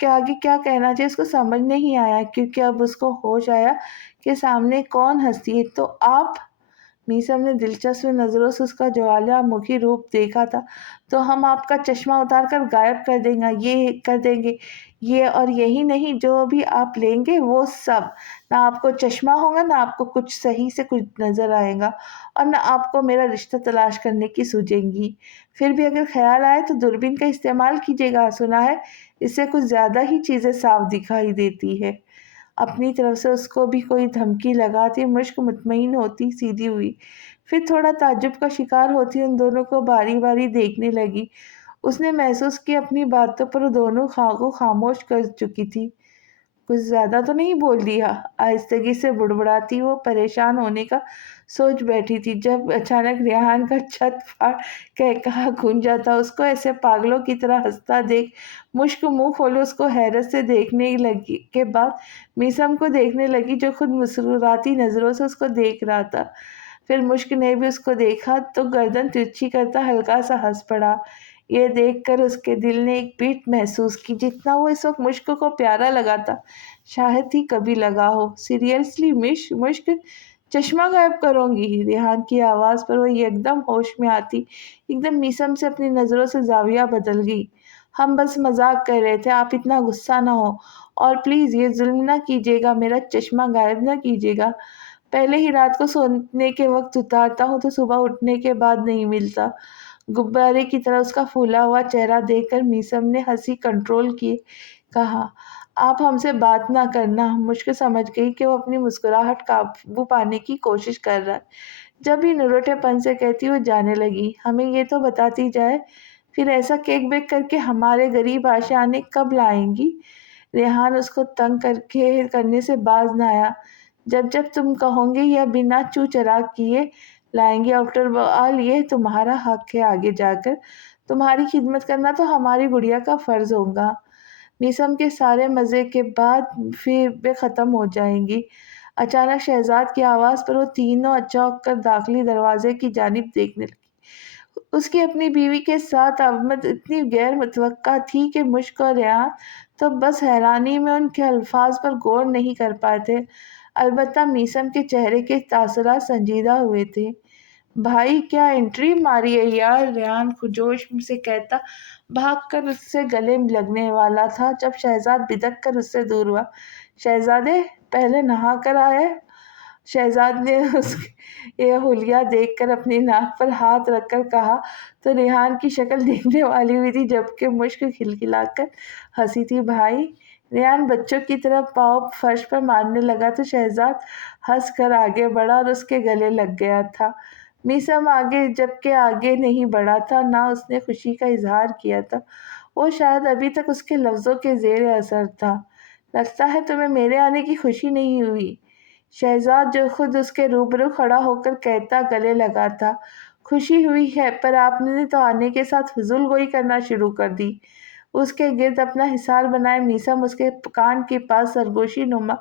کہ آگے کیا کہنا چاہیے اس کو سمجھ نہیں آیا، کیونکہ اب اس کو ہوش آیا کہ سامنے کون ہستی ہے۔ تو آپ، میسم نے دلچسپ نظروں سے اس کا جوالیہ مکھی روپ دیکھا تھا، تو ہم آپ کا چشمہ اتار کر غائب کر دیں گے، یہ اور یہی نہیں، جو بھی آپ لیں گے وہ سب، نہ آپ کو چشمہ ہوگا، نہ آپ کو کچھ صحیح سے کچھ نظر آئے گا، اور نہ آپ کو میرا رشتہ تلاش کرنے کی سوجیں گی۔ پھر بھی اگر خیال آئے تو دوربین کا استعمال کیجیے گا، سنا ہے اس سے کچھ زیادہ ہی چیزیں صاف دکھائی دیتی ہے۔ اپنی طرف سے اس کو بھی کوئی دھمکی لگاتی مشک مطمئن ہوتی سیدھی ہوئی، پھر تھوڑا تعجب کا شکار ہوتی ان دونوں کو باری باری دیکھنے لگی۔ اس نے محسوس کی اپنی باتوں پر وہ دونوں کو خاموش کر چکی تھی۔ کچھ زیادہ تو نہیں بول دیا؟ آہستگی سے بڑبڑاتی وہ پریشان ہونے کا سوچ بیٹھی تھی، جب اچانک ریحان کا چھت پھاڑ کہا گونجا تھا۔ اس کو ایسے پاگلوں کی طرح ہنستا دیکھ مشک منہ کھولے اس کو حیرت سے دیکھنے لگی، کے بعد میسم کو دیکھنے لگی جو خود مسکراتی نظروں سے اس کو دیکھ رہا تھا۔ پھر مشک نے بھی اس کو دیکھا تو گردن ترچھی کرتا ہلکا سا ہنس پڑا۔ یہ دیکھ کر اس کے دل نے ایک پیٹ محسوس کی، جتنا وہ اس وقت مشک کو پیارا لگا تھا شاید ہی کبھی لگا ہو۔ سیریسلی مشک، چشمہ غائب کروں گی؟ ریحان کی آواز پر وہ ایک دم ہوش میں آتی ایک دم میسم سے اپنی نظروں سے زاویہ بدل گئی۔ ہم بس مذاق کر رہے تھے، آپ اتنا غصہ نہ ہو، اور پلیز یہ ظلم نہ کیجیے گا، میرا چشمہ غائب نہ کیجیے گا۔ پہلے ہی رات کو سونے کے وقت اتارتا ہوں تو صبح اٹھنے کے بعد نہیں ملتا۔ غبارے کی طرح اس کا پھولا ہوا چہرہ دیکھ کر میسم نے ہنسی کنٹرول کیے کہا، آپ ہم سے بات نہ کرنا۔ مشک سمجھ گئی کہ وہ اپنی مسکراہٹ قابو پانے کی کوشش کر رہا ہے، جب ہی نروٹے پن سے کہتی وہ جانے لگی، ہمیں یہ تو بتاتی جائے، پھر ایسا کیک بیک کر کے ہمارے غریب آشیانے کب لائیں گی؟ ریحان اس کو تنگ کرنے سے باز نہ آیا، جب تم کہو گے یا بنا چو چراغ کیے لائیں گے، آفٹر آل یہ تمہارا حق ہے، آگے جا کر تمہاری خدمت کرنا تو ہماری گڑیا کا فرض ہوگا۔ میسم کے سارے مزے کے بعد پھر ختم ہو جائیں گی۔ اچانک شہزاد کی آواز پر وہ تینوں چونک کر داخلی دروازے کی جانب دیکھنے لگی۔ اس کی اپنی بیوی کے ساتھ آمد اتنی غیر متوقع تھی کہ مشک اور ریحان تو بس حیرانی میں ان کے الفاظ پر غور نہیں کر پائے تھے، البتہ میسم کے چہرے کے تاثرات سنجیدہ ہوئے تھے۔ بھائی کیا انٹری ماری ہے یار، ریحان جوش سے کہتا بھاگ کر اس سے گلے لگنے والا تھا، جب شہزاد بدک کر اس سے دور ہوا۔ شہزادے، پہلے نہا کر آئے؟ شہزاد نے اس یہ حلیہ دیکھ کر اپنی ناک پر ہاتھ رکھ کر کہا تو ریحان کی شکل دیکھنے والی ہوئی تھی، جبکہ مشک کھلکھلا کر ہنسی تھی۔ بھائی؟ ریحان بچوں کی طرح پاؤں فرش پر مارنے لگا تو شہزاد ہنس کر آگے بڑھا اور اس کے گلے لگ گیا تھا۔ میسم جبکہ آگے نہیں بڑھا تھا، نہ اس نے خوشی کا اظہار کیا تھا، وہ شاید ابھی تک اس کے لفظوں کے زیر اثر تھا۔ لگتا ہے تمہیں میرے آنے کی خوشی نہیں ہوئی؟ شہزاد جو خود اس کے روبرو کھڑا ہو کر کہتا گلے لگا تھا، خوشی ہوئی ہے، پر آپ نے تو آنے کے ساتھ فضول گوئی کرنا شروع کر دی۔ اس کے گرد اپنا حصار بنائے میسم اس کے کان کے پاس سرگوشی نما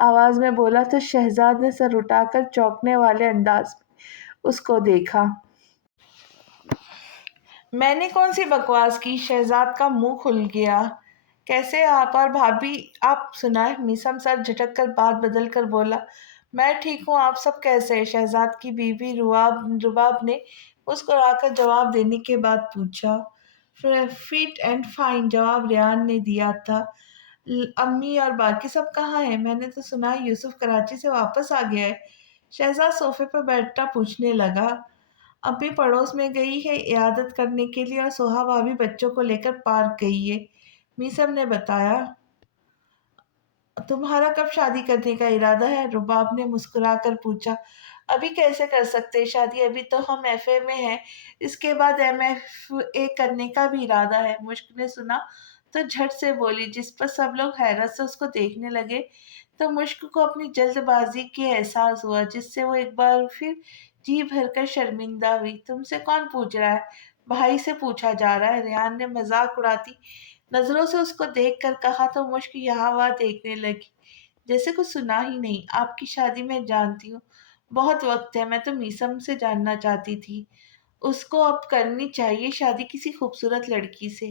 آواز میں بولا تو شہزاد نے سر اٹھا کر چونکنے والے انداز میں اس کو دیکھا۔ میں نے کون سی بکواس کی؟ شہزاد کا منہ کھل گیا۔ کیسے آپ اور بھابھی؟ آپ سنائیں۔ میسم سر جھٹک کر بات بدل کر بولا، میں ٹھیک ہوں، آپ سب کیسے ہیں؟ شہزاد کی بیوی رباب نے مسکرا کر جواب دینے کے بعد پوچھا۔ فٹ اینڈ فائن، جواب ریحان نے دیا تھا۔ امی اور باقی سب کہاں ہیں؟ میں نے تو سنا یوسف کراچی سے واپس آ گیا ہے۔ شہزاد صوفے پر بیٹھتا پوچھنے لگا۔ امی پڑوس میں گئی ہے عیادت کرنے کے لیے، اور سوہا بھابھی بچوں کو لے کر پارک گئی ہے، میسم نے بتایا۔ تمہارا کب شادی کرنے کا ارادہ ہے؟ رباب نے مسکرا کر پوچھا۔ ابھی کیسے کر سکتے شادی، ابھی تو ہم ایف اے میں ہیں، اس کے بعد ایم ایف اے کرنے کا بھی ارادہ ہے۔ مشک نے سنا تو جھٹ سے بولی، جس پر سب لوگ حیرت سے اس کو دیکھنے لگے تو مشک کو اپنی جلد بازی کے احساس ہوا، جس سے وہ ایک بار پھر جی بھر کر شرمندہ ہوئی۔ تم سے کون پوچھ رہا ہے؟ بھائی سے پوچھا جا رہا ہے، ریحان نے مذاق اڑاتی نظروں سے اس کو دیکھ کر کہا تو مشک یہاں وہاں دیکھنے لگی، جیسے کچھ سنا ہی نہیں۔ آپ کی شادی میں جانتی ہوں بہت وقت ہے، میں تو میسم سے جاننا چاہتی تھی، اس کو اب کرنی چاہیے شادی کسی خوبصورت لڑکی سے۔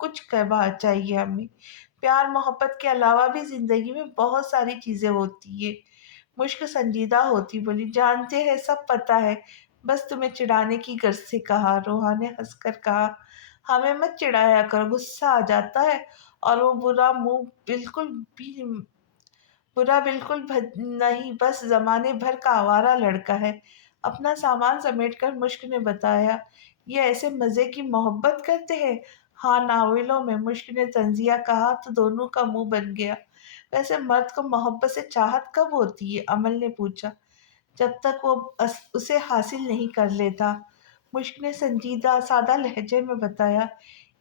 کچھ کہنا چاہیے ہمیں۔ پیار محبت کے علاوہ بھی زندگی میں بہت ساری چیزیں ہوتی ہے۔ مشک سنجیدہ ہوتی بولی، جانتے ہیں سب پتہ ہے، بس تمہیں چڑھانے کی غرض سے کہا۔ روحا نے ہنس کر کہا، ہمیں مت چڑھایا کرو، غصہ آ جاتا ہے، اور وہ برا بالکل نہیں، بس زمانے بھر کا آوارہ لڑکا ہے۔ اپنا سامان سمیٹ کر مشک نے بتایا، یہ ایسے مزے کی محبت کرتے ہیں؟ ہاں، ناولوں میں، مشک نے طنزیہ کہا تو دونوں کا منہ بن گیا۔ ویسے مرد کو محبت سے چاہت کب ہوتی ہے؟ امل نے پوچھا۔ جب تک وہ اسے حاصل نہیں کر لیتا، مشک نے سنجیدہ سادہ لہجے میں بتایا۔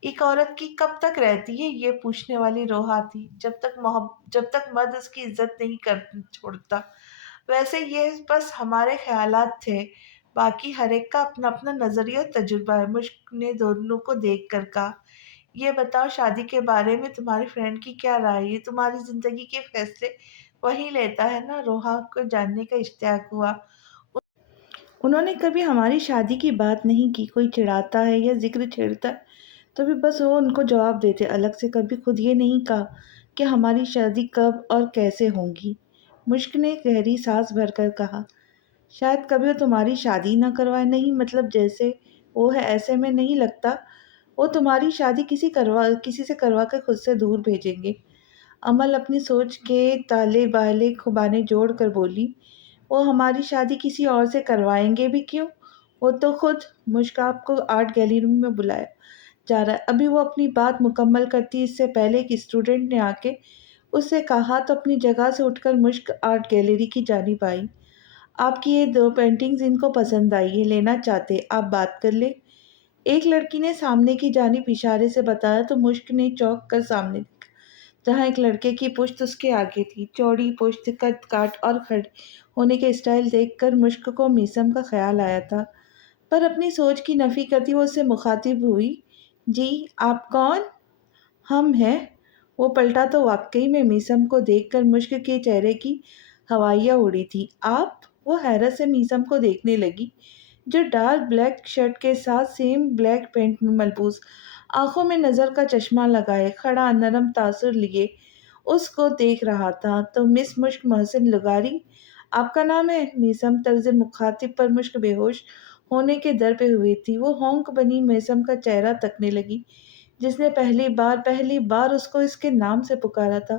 ایک عورت کی کب تک رہتی ہے؟ یہ پوچھنے والی روحا تھی۔ جب تک مرد اس کی عزت نہیں کر چھوڑتا۔ ویسے یہ بس ہمارے خیالات تھے، باقی ہر ایک کا اپنا اپنا نظریہ اور تجربہ ہے۔ مشک نے دونوں کو دیکھ کر کہا، یہ بتاؤ، شادی کے بارے میں تمہاری فرینڈ کی کیا رائے ہے؟ تمہاری زندگی کے فیصلے وہی لیتا ہے نا؟ روحا کو جاننے کا اشتیاق ہوا۔ انہوں نے کبھی ہماری شادی کی بات نہیں کی۔ کوئی چڑھاتا ہے یا ذکر چھیڑتا ہے تو بھی بس وہ ان کو جواب دیتے، الگ سے کبھی خود یہ نہیں کہا کہ ہماری شادی کب اور کیسے ہوگی۔ مشک نے گہری سانس بھر کر کہا، شاید کبھی وہ تمہاری شادی نہ کروائے۔ نہیں مطلب جیسے وہ ہے ایسے میں نہیں لگتا وہ تمہاری شادی کسی سے کروا کر خود سے دور بھیجیں گے۔ امل اپنی سوچ کے تالے بالے خبانے جوڑ کر بولی، وہ ہماری شادی کسی اور سے کروائیں گے بھی کیوں؟ وہ تو خود مشک آپ کو آرٹ گیلری میں بلایا جا رہا ہے۔ ابھی وہ اپنی بات مکمل کرتی اس سے پہلے ایک اسٹوڈنٹ نے آ کے اس سے کہا تو اپنی جگہ سے اٹھ کر مشک آرٹ گیلری کی جانب آئی۔ آپ کی یہ 2 پینٹنگز ان کو پسند آئی ہے، لینا چاہتے، آپ بات کر لیں۔ ایک لڑکی نے سامنے کی جانب اشارے سے بتایا تو مشک نے چونک کر سامنے دیکھا، جہاں ایک لڑکے کی پشت اس کے آگے تھی۔ چوڑی پشت، قد کاٹ اور کھڑے ہونے کے اسٹائل دیکھ کر مشک کو میسم کا خیال آیا تھا، پر اپنی سوچ کی نفی کرتی وہ اس سے مخاطب ہوئی، جی آپ کون؟ ہم ہیں۔ وہ پلٹا تو واقعی میں میسم کو دیکھ کر مشک کے چہرے کی ہوائیاں اڑی تھی۔ آپ؟ وہ حیرت سے میسم کو دیکھنے لگی، جو ڈارک بلیک شرٹ کے ساتھ سیم بلیک پینٹ میں ملبوس، آنکھوں میں نظر کا چشمہ لگائے کھڑا، نرم تاثر لیے اس کو دیکھ رہا تھا۔ تو مس مشک محسن لغاری آپ کا نام ہے؟ میسم طرز مخاطب پر مشک بے ہوش ہونے کے در پہ ہوئی تھی۔ وہ ہونک بنی میسم کا چہرہ تکنے لگی، جس نے پہلی بار اس کو اس کے نام سے پکارا تھا،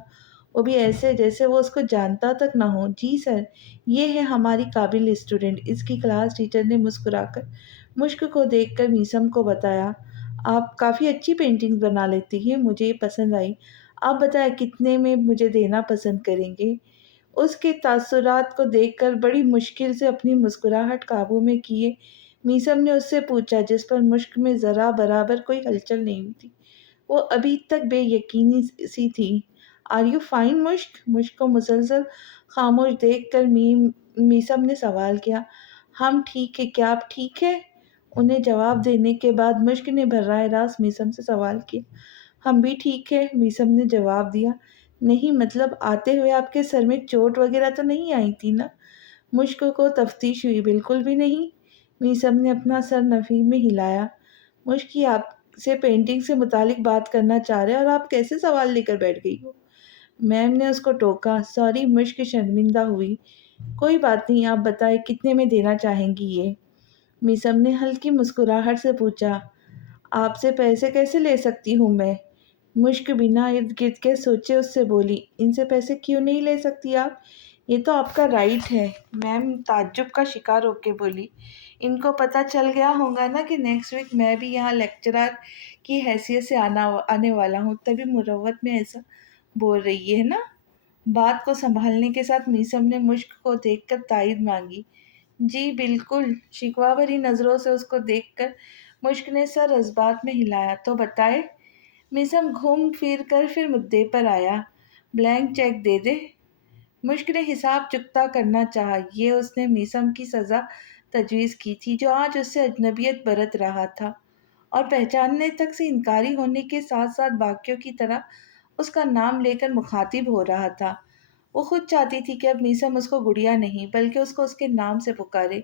وہ بھی ایسے جیسے وہ اس کو جانتا تک نہ ہو۔ جی سر، یہ ہے ہماری قابل اسٹوڈنٹ، اس کی کلاس ٹیچر نے مسکرا کر مشک کو دیکھ کر میسم کو بتایا۔ آپ کافی اچھی پینٹنگز بنا لیتی ہیں، مجھے یہ پسند آئی۔ آپ بتائیں کتنے میں مجھے دینا پسند کریں گے؟ اس کے تاثرات کو دیکھ کر بڑی مشکل سے اپنی مسکراہٹ قابو میں کیے میسم نے اس سے پوچھا، جس پر مشک میں ذرا برابر کوئی ہلچل نہیں ہوئی تھی۔ وہ ابھی تک بے یقینی سی تھی۔ آر یو فائن مشک؟ مشک کو مسلسل خاموش دیکھ کر میسم نے سوال کیا۔ ہم ٹھیک ہے، کیا آپ ٹھیک ہے؟ انہیں جواب دینے کے بعد مشک نے براہ راست میسم سے سوال کیا۔ ہم بھی ٹھیک ہے، میسم نے جواب دیا۔ نہیں مطلب آتے ہوئے آپ کے سر میں چوٹ وغیرہ تو نہیں آئی تھی نا؟ مشک کو تفتیش ہوئی۔ بالکل بھی نہیں، میسم نے اپنا سر نفی میں ہلایا۔ مشک یہ آپ سے پینٹنگ سے متعلق بات کرنا چاہ رہے اور آپ کیسے سوال لے کر بیٹھ گئی ہو؟ میم نے اس کو ٹوکا۔ سوری، مشک شرمندہ ہوئی۔ کوئی بات نہیں، آپ بتائیں کتنے میں دینا چاہیں گی یہ؟ میسم نے ہلکی مسکراہٹ سے پوچھا۔ آپ سے پیسے کیسے لے سکتی ہوں میں؟ مشک بنا ارد گرد کے سوچے اس سے بولی، ان سے پیسے کیوں نہیں لے سکتی آپ؟ یہ تو آپ کا رائٹ ہے۔ میم تعجب کا شکار ہو کے بولی، ان کو پتہ چل گیا ہوگا نا کہ نیکسٹ ویک میں بھی یہاں لیکچرر کی حیثیت سے آنے والا ہوں، تبھی مروت میں ایسا بول رہی ہے نا؟ بات کو سنبھالنے کے ساتھ میسم نے مشک کو دیکھ کر تائید مانگی۔ جی بالکل۔ شکوہ بھری نظروں سے اس کو دیکھ کر مشک نے سر اس بات میں ہلایا۔ تو بتائے؟ میسم گھوم پھر کر پھر مدعے پر آیا۔ بلینک چیک دے دے؟ مشک نے حساب چکتا کرنا چاہا۔ یہ اس نے میسم کی سزا تجویز کی تھی، جو آج اس سے اجنبیت برت رہا تھا اور پہچاننے تک سے انکاری ہونے کے ساتھ ساتھ باقیوں کی طرح اس کا نام لے کر مخاطب ہو رہا تھا۔ وہ خود چاہتی تھی کہ اب میسم اس کو گڑیا نہیں بلکہ اس کو اس کے نام سے پکارے،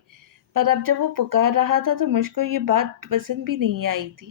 پر اب جب وہ پکار رہا تھا تو مشک کو یہ بات پسند بھی نہیں آئی تھی۔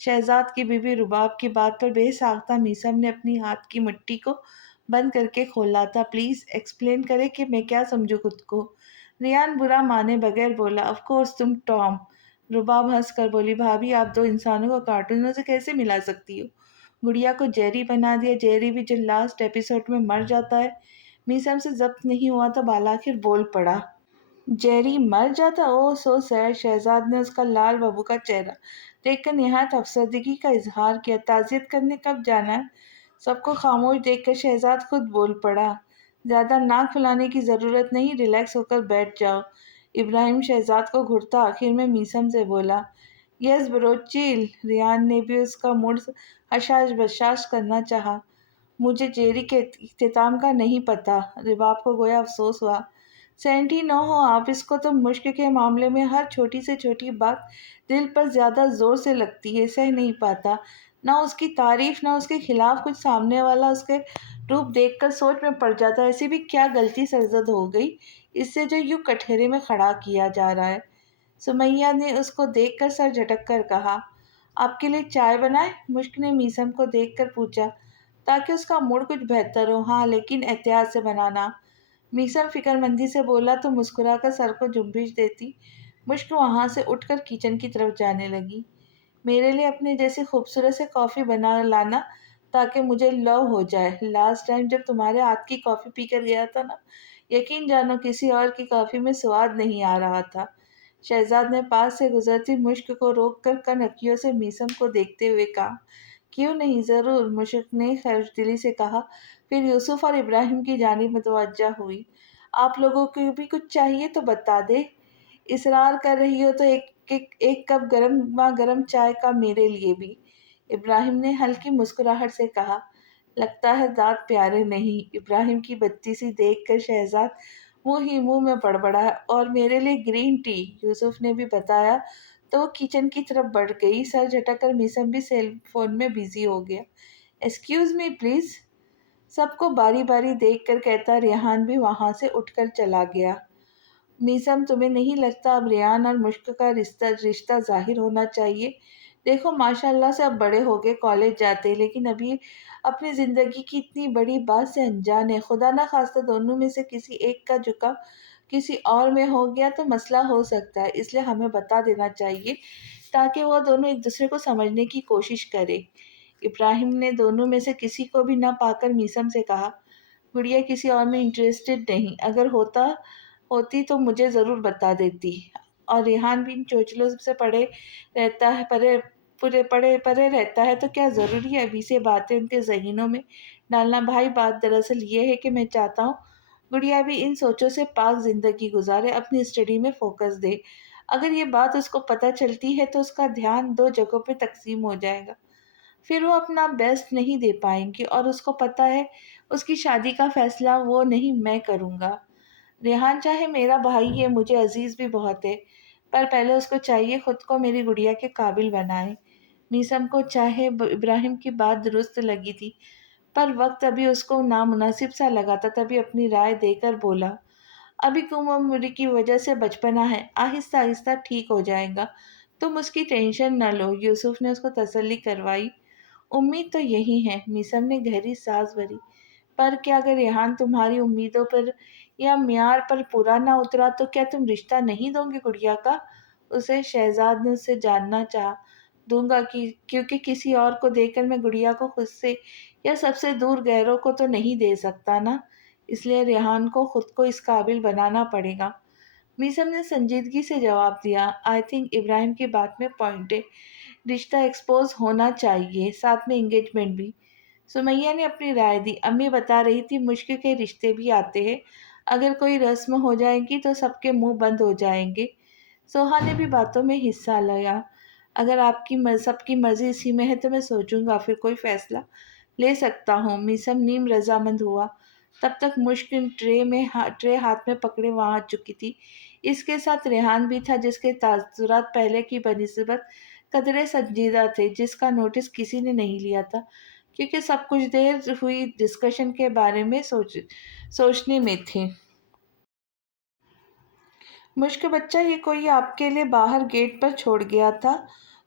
شہزاد کی بیوی رباب کی بات پر بے ساختہ میسم نے اپنی ہاتھ کی مٹی کو بند کر کے کھولا تھا۔ پلیز ایکسپلین کرے کہ میں کیا سمجھوں خود کو۔ ریان برا مانے بغیر بولا، آف کورس تم ٹام۔ رباب ہنس کر بولی، بھابھی آپ دو انسانوں کو کارٹونوں سے کیسے ملا سکتی ہو؟ گڑیا کو جیری بنا دیا، جیری بھی جو لاسٹ ایپیسوڈ میں مر جاتا ہے۔ میسم سے ضبط نہیں ہوا تو بالآخر بول پڑا، جیری مر جاتا؟ او سو سیڈ۔ شہزاد نے اس کا لال ببو کا چہرہ دیکھ کر نہایت افسردگی کا اظہار کیا۔ تعزیت کرنے کب جانا ہے؟ سب کو خاموش دیکھ کر شہزاد خود بول پڑا، زیادہ ناک پھلانے کی ضرورت نہیں، ریلیکس ہو کر بیٹھ جاؤ۔ ابراہیم شہزاد کو گھرتا آخر میں میسم سے بولا، یس برو چیل۔ ریان نے بھی اس کا موڈ حشاش بشاش کرنا چاہا، مجھے جیری کے اختتام کا نہیں پتا۔ رباب کو گویا افسوس ہوا، سینٹی نو ہو آپ، اس کو تو مشک کے معاملے میں ہر چھوٹی سے چھوٹی بات دل پر زیادہ زور سے لگتی ہے، سہ نہیں پاتا، نہ اس کی تعریف نہ اس کے خلاف کچھ۔ سامنے والا اس کے روپ دیکھ کر سوچ میں پڑ جاتا ہے، ایسی بھی کیا غلطی سرزد ہو گئی اس سے جو یوں کٹہرے میں کھڑا کیا جا رہا ہے۔ سمیہ نے اس کو دیکھ کر سر جھٹک کر کہا، آپ کے لیے چائے بنائیں؟ مشک نے میسم کو دیکھ کر پوچھا، تاکہ اس کا موڈ کچھ بہتر ہو۔ ہاں لیکن احتیاط سے بنانا۔ میسم فکر مندی سے بولا تو مسکرا کر سر کو جنبش دیتی مشک وہاں سے اٹھ کر کچن کی طرف جانے لگی۔ میرے لیے اپنے جیسی خوبصورت سے کافی بنا لانا تاکہ مجھے لو ہو جائے۔ لاسٹ ٹائم جب تمہارے ہاتھ کی کافی پی کر گیا تھا نا، یقین جانو کسی اور کی کافی میں سواد نہیں آ رہا تھا۔ شہزاد نے پاس سے گزرتی مشک کو روک کر کنکیوں سے میسم کو دیکھتے ہوئے کہا، کیوں نہیں، ضرور۔ مشک نے خوش دلی سے کہا، پھر یوسف اور ابراہیم کی جانب متوجہ ہوئی، آپ لوگوں کو بھی کچھ چاہیے تو بتا دے، اصرار کر رہی ہو تو ایک کپ گرما گرم چائے کا میرے لیے بھی۔ ابراہیم نے ہلکی مسکراہٹ سے کہا، لگتا ہے دانت پیارے نہیں۔ ابراہیم کی بدتیسی دیکھ کر شہزاد منہ ہی منہ میں بڑبڑا، اور میرے لیے گرین ٹی، یوسف نے بھی بتایا تو وہ کچن کی طرف بڑھ گئی۔ سر جھٹک کر میسم بھی سیل فون میں بزی ہو گیا۔ ایکسکیوز می پلیز، سب کو باری باری دیکھ کر کہتا ریحان بھی وہاں سے اٹھ کر چلا گیا۔ میسم تمہیں نہیں لگتا اب ریان اور مشک کا رشتہ ظاہر ہونا چاہیے؟ دیکھو ماشاء اللہ سے اب بڑے ہو گئے، کالج جاتے، لیکن ابھی اپنی زندگی کی اتنی بڑی بات سے انجان ہے۔ خدا نہ خواستہ دونوں میں سے کسی ایک کا جھکاؤ کسی اور میں ہو گیا تو مسئلہ ہو سکتا ہے، اس لیے ہمیں بتا دینا چاہیے تاکہ وہ دونوں ایک دوسرے کو سمجھنے کی کوشش کرے۔ ابراہیم نے دونوں میں سے کسی کو بھی نہ پا کر میسم سے کہا، گڑیا کسی اور میں انٹرسٹڈ نہیں، اگر ہوتی تو مجھے ضرور بتا دیتی۔ اور ریحان بھی ان چوچلوں سے پرے رہتا ہے تو کیا ضروری ہے ابھی سے باتیں ان کے ذہنوں میں ڈالنا؟ بھائی بات دراصل یہ ہے کہ میں چاہتا ہوں گڑیا بھی ان سوچوں سے پاک زندگی گزارے، اپنی اسٹڈی میں فوکس دے۔ اگر یہ بات اس کو پتہ چلتی ہے تو اس کا دھیان دو جگہوں پہ تقسیم ہو جائے گا، پھر وہ اپنا بیسٹ نہیں دے پائیں گی، اور اس کو پتہ ہے اس کی شادی کا فیصلہ وہ نہیں میں کروں گا۔ ریحان چاہے میرا بھائی ہے، مجھے عزیز بھی بہت ہے، پر پہلے اس کو چاہیے خود کو میری گڑیا کے قابل بنائے۔ میسم کو چاہے ابراہیم کی بات درست لگی تھی، پر وقت ابھی اس کو نامناسب سا لگا تھا، تبھی اپنی رائے دے کر بولا، ابھی کم عمر کی وجہ سے بچپنا ہے، آہستہ آہستہ ٹھیک ہو جائے گا، تم اس کی ٹینشن نہ لو۔ یوسف نے اس کو تسلی کروائی، امید تو یہی ہے۔ میسم نے گہری سانس بھری، پر کیا اگر ریحان تمہاری امیدوں پر یا معیار پر پورا نہ اترا تو کیا تم رشتہ نہیں دو گے گڑیا کا؟ اسے شہزاد نے اس سے جاننا چاہا۔ دوں گا کیونکہ کسی اور کو دے کر میں گڑیا کو خود سے یا سب سے دور گہروں کو تو نہیں دے سکتا نا، اس لیے ریحان کو خود کو اس قابل بنانا پڑے گا۔ میسم نے سنجیدگی سے جواب دیا، آئی تھنک ابراہیم کی بات میں پوائنٹ ہے، رشتہ ایکسپوز ہونا چاہیے، ساتھ میں انگیجمنٹ بھی۔ سمیہ نے اپنی رائے دی، امی بتا رہی تھی مشک کے رشتے بھی آتے ہیں، اگر کوئی رسم ہو جائے گی تو سب کے منہ بند ہو جائیں گے۔ سوہا نے بھی باتوں میں حصہ لیا، اگر آپ کی سب کی مرضی اسی میں ہے تو میں سوچوں گا، پھر کوئی فیصلہ لے سکتا ہوں۔ میسم نیم رضامند ہوا، تب تک مشک ٹرے ہاتھ میں پکڑے وہاں آ چکی تھی۔ اس کے ساتھ ریحان بھی تھا، جس کے تاثرات پہلے کی بنسبت قدرے سنجیدہ تھے، جس کا نوٹس کسی نے نہیں لیا تھا، کیونکہ سب کچھ دیر ہوئی ڈسکشن کے بارے میں سوچنے میں تھے۔ مشک بچہ، یہ کوئی آپ کے لیے باہر گیٹ پر چھوڑ گیا تھا؟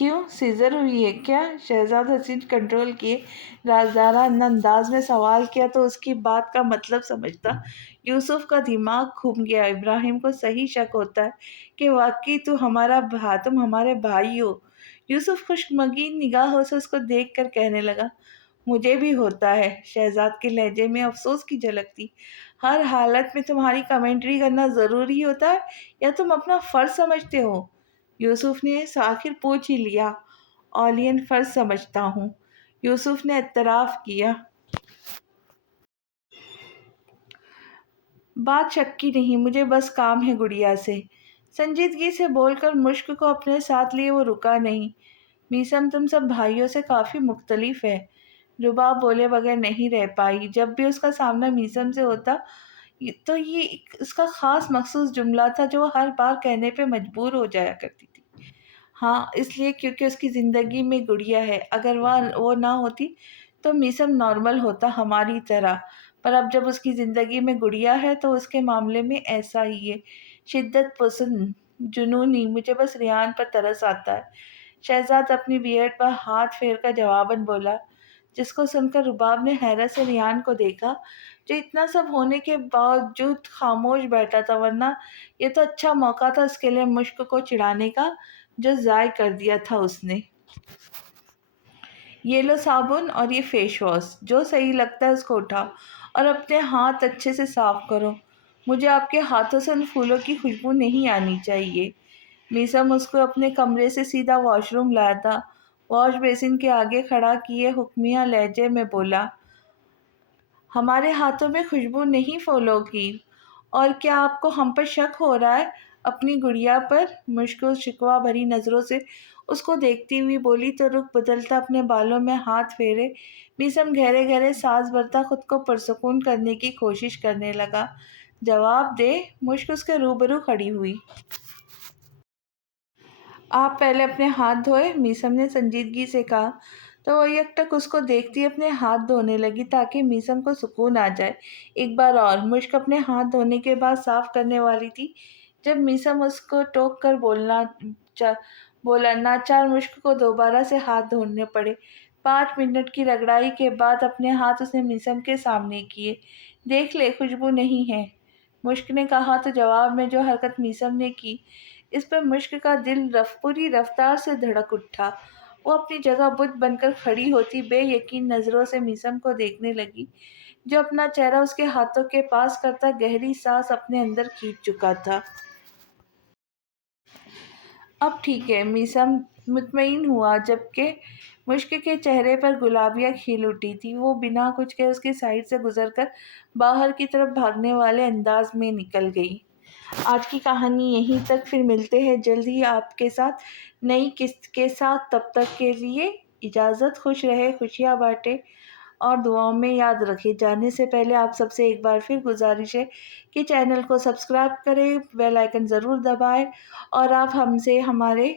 کیوں سیزر ہوئی ہے کیا؟ شہزاد حسین کنٹرول کیے رازدارانہ انداز میں سوال کیا تو اس کی بات کا مطلب سمجھتا یوسف کا دماغ گھوم گیا۔ ابراہیم کو صحیح شک ہوتا ہے کہ واقعی تم ہمارے بھائی ہو۔ یوسف خشمگین نگاہوں سے اس کو دیکھ کر کہنے لگا، مجھے بھی ہوتا ہے۔ شہزاد کے لہجے میں افسوس کی جھلک تھی۔ ہر حالت میں تمہاری کمنٹری کرنا ضروری ہوتا ہے یا تم اپنا فرض سمجھتے ہو؟ یوسف نے آخر پوچھ ہی لیا۔ اولین فرض سمجھتا ہوں، یوسف نے اعتراف کیا۔ بات شک کی نہیں، مجھے بس کام ہے گڑیا سے۔ سنجیدگی سے بول کر مشک کو اپنے ساتھ لیے وہ رکا نہیں۔ میثم تم سب بھائیوں سے کافی مختلف ہے۔ رباب بولے بغیر نہیں رہ پائی۔ جب بھی اس کا سامنا میثم سے ہوتا تو یہ اس کا خاص مخصوص جملہ تھا جو وہ ہر بار کہنے پہ مجبور ہو جایا کرتی تھی۔ ہاں اس لیے کیونکہ اس کی زندگی میں گڑیا ہے۔ اگر وہ نہ ہوتی تو میثم نارمل ہوتا ہماری طرح، پر اب جب اس کی زندگی میں گڑیا ہے تو اس کے معاملے میں ایسا ہی ہے، شدت پسند، جنونی۔ مجھے بس ریحان پر ترس آتا ہے۔ شہزاد اپنی بیئرڈ پر ہاتھ پھیر کر جواباً بولا، جس کو سن کر رباب نے حیرت سے ریحان کو دیکھا جو اتنا سب ہونے کے باوجود خاموش بیٹھا تھا، ورنہ یہ تو اچھا موقع تھا اس کے لیے مشک کو چڑھانے کا جو ضائع کر دیا تھا اس نے۔ یہ لو صابن اور یہ فیس واش، جو صحیح لگتا ہے اس کو اٹھاؤ اور اپنے ہاتھ اچھے سے صاف کرو۔ مجھے آپ کے ہاتھوں سے ان پھولوں کی خوشبو نہیں آنی چاہیے۔ میثم اس کو اپنے کمرے سے سیدھا واش روم لایا تھا۔ واش بیسن کے آگے کھڑا کیے حکمیہ لہجے میں بولا، ہمارے ہاتھوں میں خوشبو نہیں پھولوں کی۔ اور کیا آپ کو ہم پر شک ہو رہا ہے؟ اپنی گڑیا پر؟ مشکل شکوہ بھری نظروں سے اس کو دیکھتی ہوئی بولی تو رخ بدلتا اپنے بالوں میں ہاتھ پھیرے میثم گہرے گہرے سانس بھرتا خود کو پرسکون کرنے کی کوشش کرنے لگا۔ جواب دے۔ مشک اس کے روبرو کھڑی ہوئی۔ آپ پہلے اپنے ہاتھ دھوئے، میثم نے سنجیدگی سے کہا تو وہ یکٹک اس کو دیکھتی اپنے ہاتھ دھونے لگی تاکہ میثم کو سکون آ جائے۔ ایک بار اور۔ مشک اپنے ہاتھ دھونے کے بعد صاف کرنے والی تھی جب میثم اس کو ٹوک کر بولا ناچار مشک کو دوبارہ سے ہاتھ دھونے پڑے۔ 5 منٹ کی رگڑائی کے بعد اپنے ہاتھ اس نے میثم کے سامنے کیے۔ دیکھ لے، خوشبو نہیں ہے، مشک نے کہا تو جواب میں جو حرکت میثم نے کی اس پر مشک کا دل پوری رفتار سے دھڑک اٹھا۔ وہ اپنی جگہ بت بن کر کھڑی ہوتی بے یقین نظروں سے میثم کو دیکھنے لگی جو اپنا چہرہ اس کے ہاتھوں کے پاس کرتا گہری سانس اپنے اندر کھینچ چکا تھا۔ اب ٹھیک ہے، میثم مطمئن ہوا جبکہ مشک کے چہرے پر گلابیاں کھل اٹھی تھی۔ وہ بنا کچھ کہے اس کی سائڈ سے گزر کر باہر کی طرف بھاگنے والے انداز میں نکل گئی۔ آج کی کہانی یہیں تک، پھر ملتے ہیں جلد ہی آپ کے ساتھ نئی قسط کے ساتھ۔ تب تک کے لیے اجازت، خوش رہے، خوشیاں بانٹے اور دعاؤں میں یاد رکھے۔ جانے سے پہلے آپ سب سے ایک بار پھر گزارش ہے کہ چینل کو سبسکرائب کریں، بیل آئیکن ضرور دبائیں اور آپ ہم سے ہمارے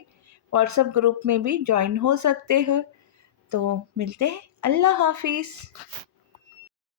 واٹس ایپ گروپ میں بھی جوائن ہو سکتے ہیں۔ تو ملتے ہیں، اللہ حافظ۔